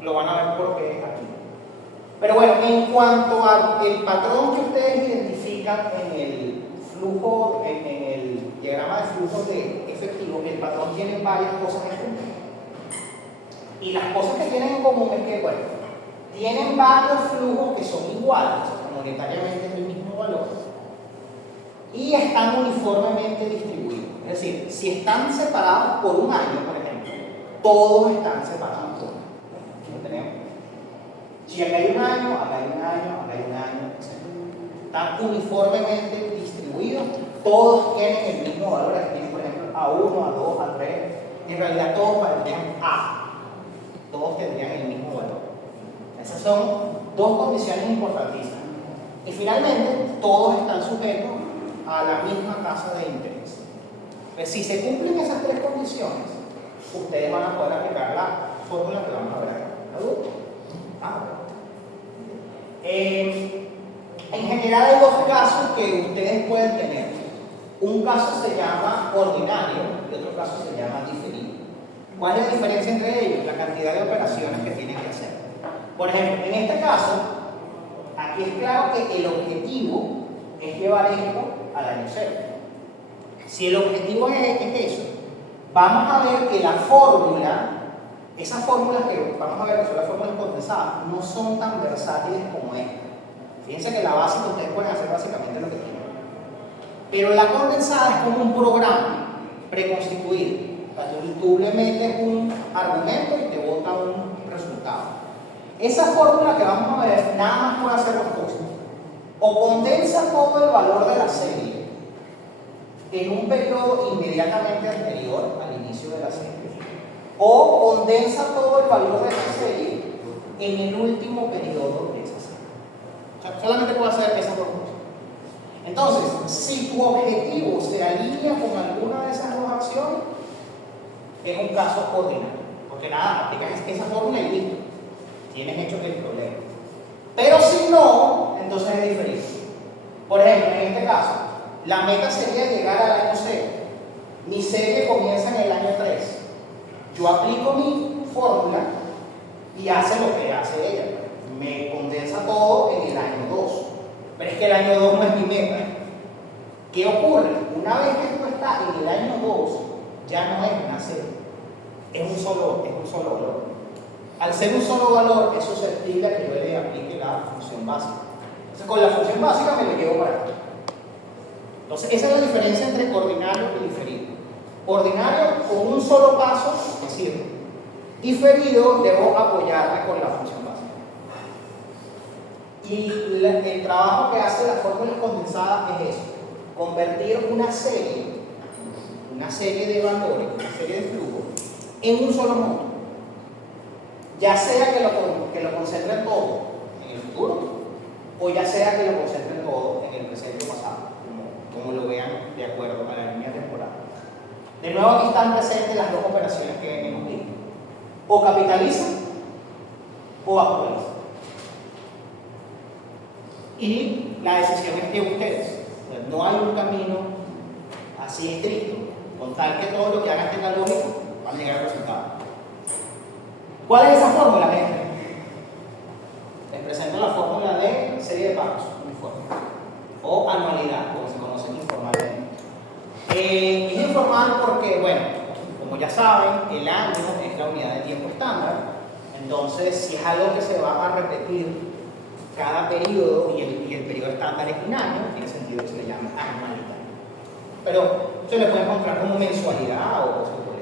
Lo van a ver porque es aquí. Pero bueno, en cuanto al patrón que ustedes identifican en el flujo, en el diagrama de flujo de efectivo, el patrón tiene varias cosas en común. Y las cosas que tienen en común es que, bueno, tienen varios flujos que son iguales, monetariamente es el mismo valor, y están uniformemente distribuidos. Es decir, si están separados por un año, por ejemplo, todos están separados por un año. ¿Lo tenemos? Si acá hay un año, acá hay un año, acá hay un año, etc. Están uniformemente distribuidos, todos tienen el mismo valor. Aquí tienen, por ejemplo, A1, A2, A3. En realidad todos parecerían A. Todos tendrían el mismo valor. Esas son dos condiciones importantísimas. Y finalmente, todos están sujetos a la misma tasa de interés. Pues si se cumplen esas tres condiciones, ustedes van a poder aplicar la fórmula que vamos a ver acá. En general hay dos casos que ustedes pueden tener. Un caso se llama ordinario y otro caso se llama diferido. ¿Cuál es la diferencia entre ellos? La cantidad de operaciones que tienen que hacer. Por ejemplo, en este caso, aquí es claro que el objetivo es llevar esto al año cero. Si el objetivo es eso, vamos a ver que la fórmula, esas fórmulas que vamos a ver que son las fórmulas condensadas, no son tan versátiles como esta. Fíjense que la básica ustedes pueden hacer básicamente lo que quieran. Pero la condensada es como un programa preconstituido. Tú le metes un argumento y te bota un resultado. Esa fórmula que vamos a ver nada más puede hacer dos cosas. O condensa todo el valor de la serie en un periodo inmediatamente anterior al inicio de la serie, o condensa todo el valor de la serie en el último periodo de esa serie. O sea, solamente puede hacer esas dos cosas. Entonces, si tu objetivo se alinea con alguna de esas dos acciones, es un caso ordinario, porque nada, aplicas esa fórmula y listo, tienes hecho el problema. Pero si no, entonces es diferente. Por ejemplo, en este caso, La meta sería llegar al año 0. Mi serie comienza en el año 3. Yo aplico mi fórmula y hace lo que hace ella. Me condensa todo en el año 2. Pero es que el año 2 no es mi meta. ¿Qué ocurre? Una vez que tú estás en el año 2, ya no es una serie. Es un solo valor. Al ser un solo valor, es susceptible a que yo le aplique la función básica. Entonces, con la función básica me lo llevo para acá. Entonces, esa es la diferencia entre ordinario y diferido. Ordinario, con un solo paso, me sirve. Diferido, debo apoyarme con la función básica. Y el trabajo que hace la fórmula condensada es eso: convertir una serie de valores, una serie de flujos, en un solo monto. Ya sea que lo concentre todo en el futuro, o ya sea que lo concentre todo en el presente o pasado, como lo vean de acuerdo a la línea temporal. De nuevo, aquí están presentes las dos operaciones que hemos visto: o capitalizan o actualizan. Y la decisión es de ustedes. No hay un camino así estricto, con tal que todo lo que hagan tenga lógica, van a llegar al resultado. ¿Cuál es esa fórmula, gente? Les presento la fórmula de serie de pagos uniforme, o anualidad, como se conoce informalmente. Es informal porque, bueno, como ya saben, el año es la unidad de tiempo estándar. Entonces, si es algo que se va a repetir cada periodo, y el periodo estándar es un año, tiene sentido que se le llame anualidad. Pero se le puede encontrar como mensualidad o cosas por el.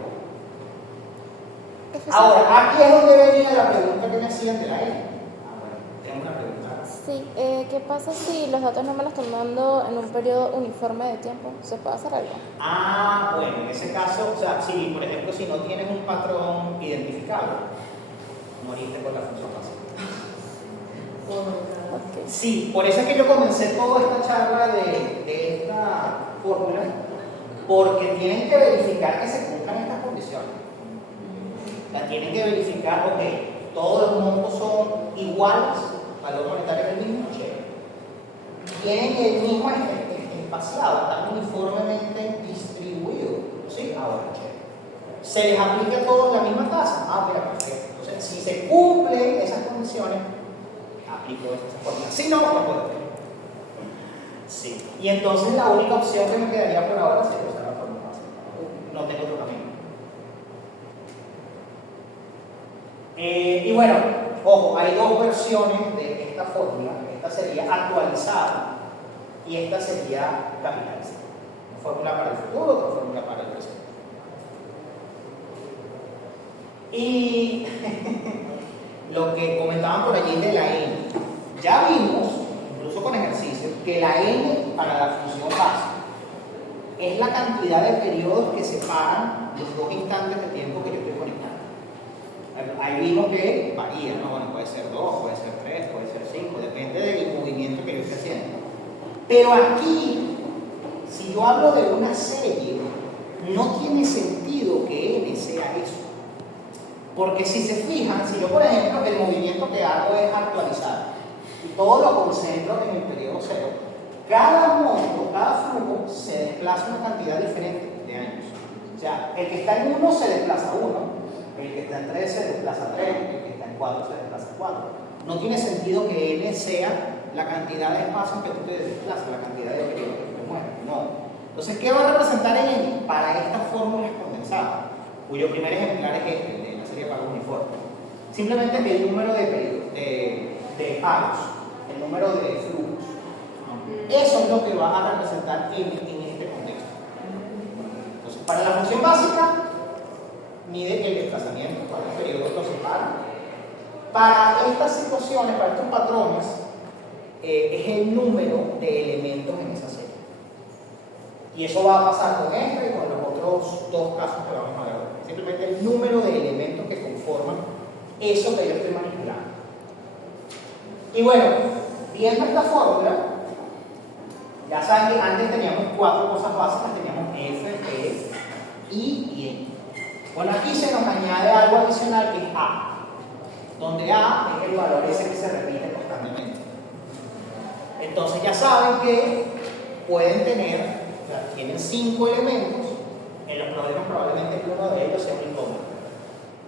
Ahora, aquí es donde venía la pregunta que me hacían de la N. Bueno, tengo una pregunta. Sí, ¿qué pasa si los datos no me los están dando en un periodo uniforme de tiempo? ¿Se puede hacer algo? Bueno, en ese caso, o sea, si por ejemplo, si no tienes un patrón identificable, moriste con la función básica. Okay. Sí, por eso es que yo comencé toda esta charla de esta fórmula, porque tienen que verificar que se cumplan estas condiciones. O sea, tienen que verificar, ok, todos los montos son iguales, valor monetario es el mismo, chévere. Tienen el mismo espaciado, están uniformemente distribuidos, ¿sí? Ahora, chévere. ¿Se les aplica a todos la misma tasa? Mira, perfecto. Entonces, si se cumplen esas condiciones, aplico esta fórmula. Si no, no puedo. Sí. Y entonces la única opción que me quedaría por ahora sería usar la fórmula básica. No tengo otro camino. Y bueno, ojo, hay dos versiones de esta fórmula. Esta sería actualizada y esta sería capitalizada. Una fórmula para el futuro, otra fórmula para el presente. Y lo que comentaban por allí de la N. Ya vimos, incluso con ejercicios, que la N para la función básica es la cantidad de periodos que separan los dos instantes de tiempo que yo estoy conectando. Ahí vimos que varía, ¿no? Bueno, puede ser 2, puede ser 3, puede ser 5, depende del movimiento que yo esté haciendo. Pero aquí, si yo hablo de una serie, no tiene sentido que N sea eso. Porque si se fijan, si yo por ejemplo el movimiento que hago es actualizar y todo lo concentro en el periodo 0, cada monto, cada flujo se desplaza una cantidad diferente de años. O sea, el que está en 1 se desplaza 1, el que está en 3 se desplaza 3, el que está en 4 se desplaza 4. No tiene sentido que N sea la cantidad de espacio que tú te desplazas, la cantidad de periodos que tú te mueves. No. Entonces, ¿qué va a representar en N? Para estas fórmulas condensadas, cuyo primer ejemplar es este, de la serie de pagos uniformes. Simplemente el número de pagos, el número de flujos. Eso es lo que va a representar en este contexto. Entonces, para la función básica, mide el desplazamiento, para el periodo lo separa. Para estas situaciones, para estos patrones, es el número de elementos en esa serie. Y eso va a pasar con este y con los otros dos casos que vamos a ver ahora. Simplemente el número de elementos que conforman eso que yo estoy manipulando. Y bueno, viendo esta fórmula, ya saben que antes teníamos 4 cosas básicas, teníamos F, E, I y N. Bueno, aquí se nos añade algo adicional que es A, donde A es el valor ese que se repite constantemente. Entonces ya saben que pueden tener, o sea, tienen 5 elementos, en los problemas probablemente uno de ellos sea un incógnito.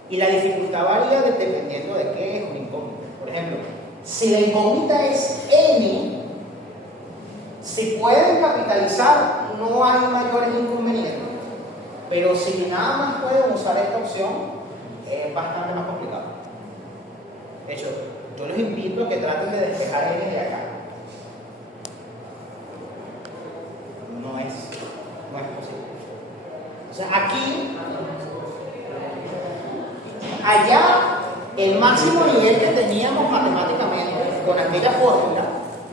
Y la dificultad varía dependiendo de qué es un incógnito. Por ejemplo, si la incógnita es n, si pueden capitalizar no hay mayores inconvenientes, pero si nada más pueden usar esta opción es bastante más complicado. De hecho, yo los invito a que traten de despejar n de acá. No es posible. O sea, aquí, allá, el máximo nivel que teníamos matemáticamente con aquella fórmula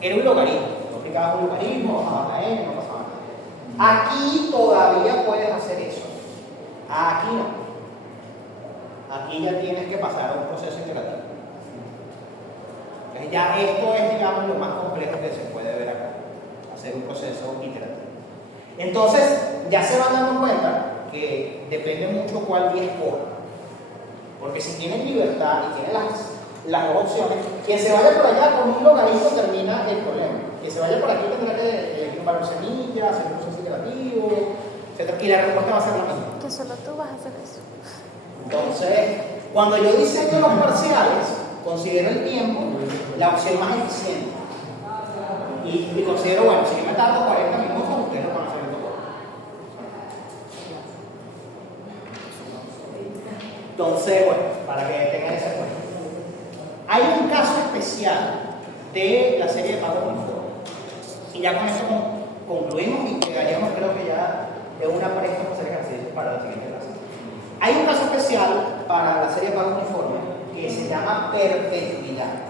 era un logaritmo. Tú aplicabas un logaritmo, bajabas la n, no pasaba nada. Aquí todavía puedes hacer eso. Aquí no. Aquí ya tienes que pasar a un proceso iterativo. Entonces ya esto es, digamos, lo más complejo que se puede ver acá. Hacer un proceso iterativo. Entonces, ya se van dando cuenta que depende mucho cuál día escoja. Porque si tienen libertad y tienen las dos opciones, quien se vaya por allá con un logaritmo termina el problema. Quien se vaya por aquí tendrá que elegir un valor semilla, hacer un proceso iterativo, etc. Y la respuesta va a ser la misma. Que solo tú vas a hacer eso. Entonces, cuando yo diseño los parciales, considero el tiempo la opción más eficiente. Y considero, bueno, si yo me tardo 40 minutos, ustedes lo van a hacer en 2 horas. Entonces, bueno, para que tengan esa cuenta. Hay un caso especial de la serie de pagos uniformes. Y ya con eso concluimos y llegaríamos, creo que ya de una pareja de hacer ejercicios para la siguiente clase. Hay un caso especial para la serie de pagos uniformes que se llama perpetuidad.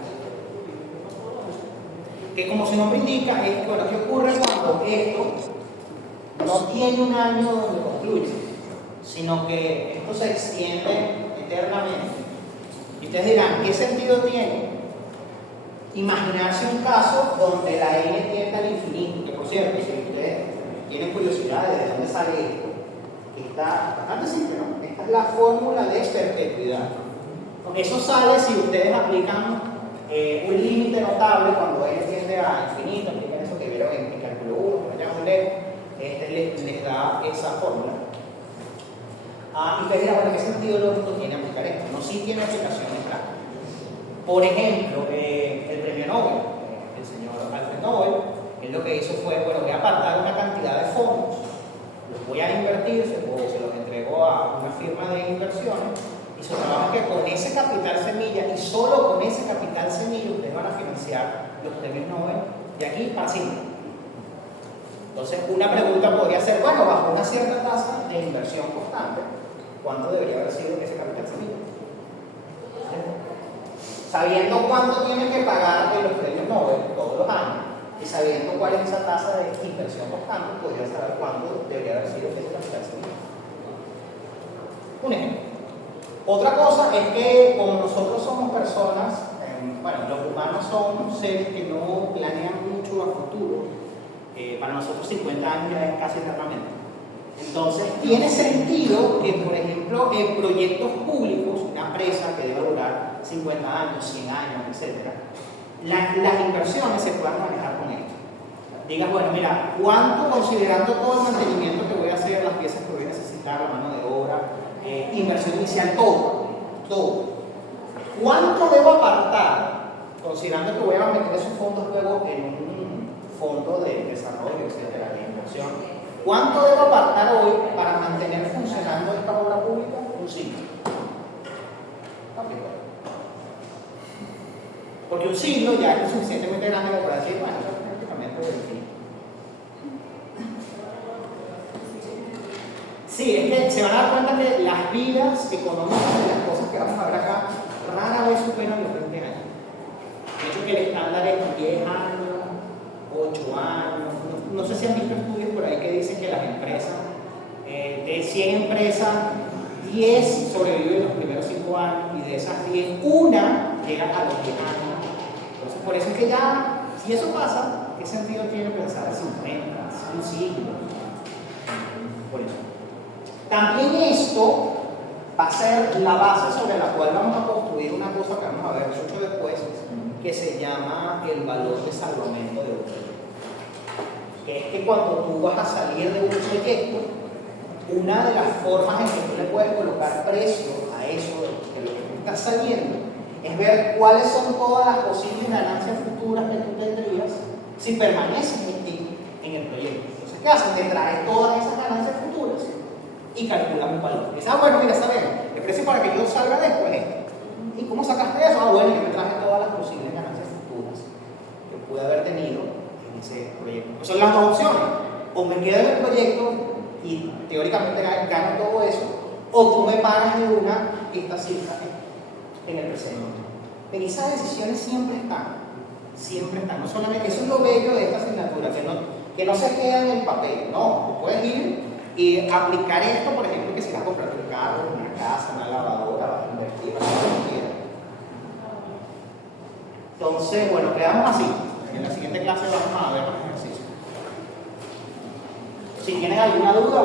Que como su nombre indica, es bueno, ¿qué ocurre cuando esto no tiene un año donde concluye, sino que esto se extiende eternamente? Y ustedes dirán, ¿qué sentido tiene imaginarse un caso donde la n tiende al infinito? Que por cierto, si ustedes tienen curiosidad de dónde sale esto, está bastante simple, ¿no? Esta es la fórmula de perpetuidad. Eso sale si ustedes aplican un límite notable cuando n tiende a infinito, aplican eso que vieron en cálculo 1, por allá muy lejos, les da esa fórmula. Y ustedes dirán, bueno, ¿qué sentido lógico tiene aplicar esto? No, sí tiene aplicaciones prácticas. Por ejemplo, el premio Nobel, el señor Alfred Nobel, él lo que hizo fue, bueno, voy a apartar una cantidad de fondos, los voy a invertir, se los entrego a una firma de inversiones, y su trabajo es que con ese capital semilla, y solo con ese capital semilla, ustedes van a financiar los premios Nobel de aquí para siempre. Entonces, una pregunta podría ser, bueno, bajo una cierta tasa de inversión constante, ¿cuánto debería haber sido ese capital semilla? Sabiendo cuánto tienen que pagar de los premios Nobel todos los años, y sabiendo cuál es esa tasa de inversión constante, podría saber cuánto debería haber sido ese capital semilla. Un ejemplo. Otra cosa es que como nosotros somos personas, bueno, los humanos son seres que no planean mucho a futuro, para nosotros 50 años ya es casi eternamente. Entonces tiene sentido que, por ejemplo, en proyectos públicos, una empresa que debe durar 50 años, 100 años, etc., las inversiones se puedan manejar con esto. Digas, bueno, mira, ¿cuánto, considerando todo el mantenimiento que voy a hacer, las piezas que voy a necesitar, la mano de obra, inversión inicial, todo. ¿Cuánto debo apartar, considerando que voy a meter esos fondos luego en un fondo de desarrollo, etcétera, de inversión? ¿Cuánto debo apartar hoy para mantener funcionando esta obra pública? Un siglo. Porque un siglo ya es lo suficientemente grande como para decir, bueno, eso es prácticamente del fin. Sí, es que se van a dar cuenta que las vidas económicas de las cosas que vamos a ver acá rara vez superan los 20 años. De hecho, que el estándar es 10 años, 8 años. No sé si han visto estudios por ahí que dicen que las empresas, de 100 empresas, 10 sobreviven los primeros 5 años y de esas 10, una llega a los 10 años. Entonces, por eso es que ya, si eso pasa, ¿qué sentido tiene pensar en 50, un siglo? Por eso. También esto va a ser la base sobre la cual vamos a construir una cosa que vamos a ver mucho después, que se llama el valor de salvamento de un proyecto. que es que cuando tú vas a salir de un proyecto, una de las formas en que tú le puedes colocar precio a eso de lo que tú estás saliendo es ver cuáles son todas las posibles ganancias futuras que tú tendrías si permaneces en el proyecto. Entonces, ¿qué hacen? Te traes todas esas ganancias futuras y calculas un valor. Dices, bueno, mira, está bien, el precio para que yo salga de esto es este. ¿Y cómo sacaste eso? Bueno, yo me traje todas las posibles ganancias futuras que pude haber tenido en ese proyecto. Pues son las dos opciones. O me quedo en el proyecto y teóricamente gano todo eso, o tú me pagas de una esta cifra en el presente. Pero esas decisiones siempre están. Siempre están. No solamente, eso es lo bello de esta asignatura, que no se queda en el papel. No, tú puedes ir y aplicar esto, por ejemplo, que si vas a comprar un carro, una casa, una lavadora, vas a invertir, vas a hacer lo que quieras. Entonces, bueno, quedamos así. En la siguiente clase vamos a ver los ejercicios. Si tienen alguna duda,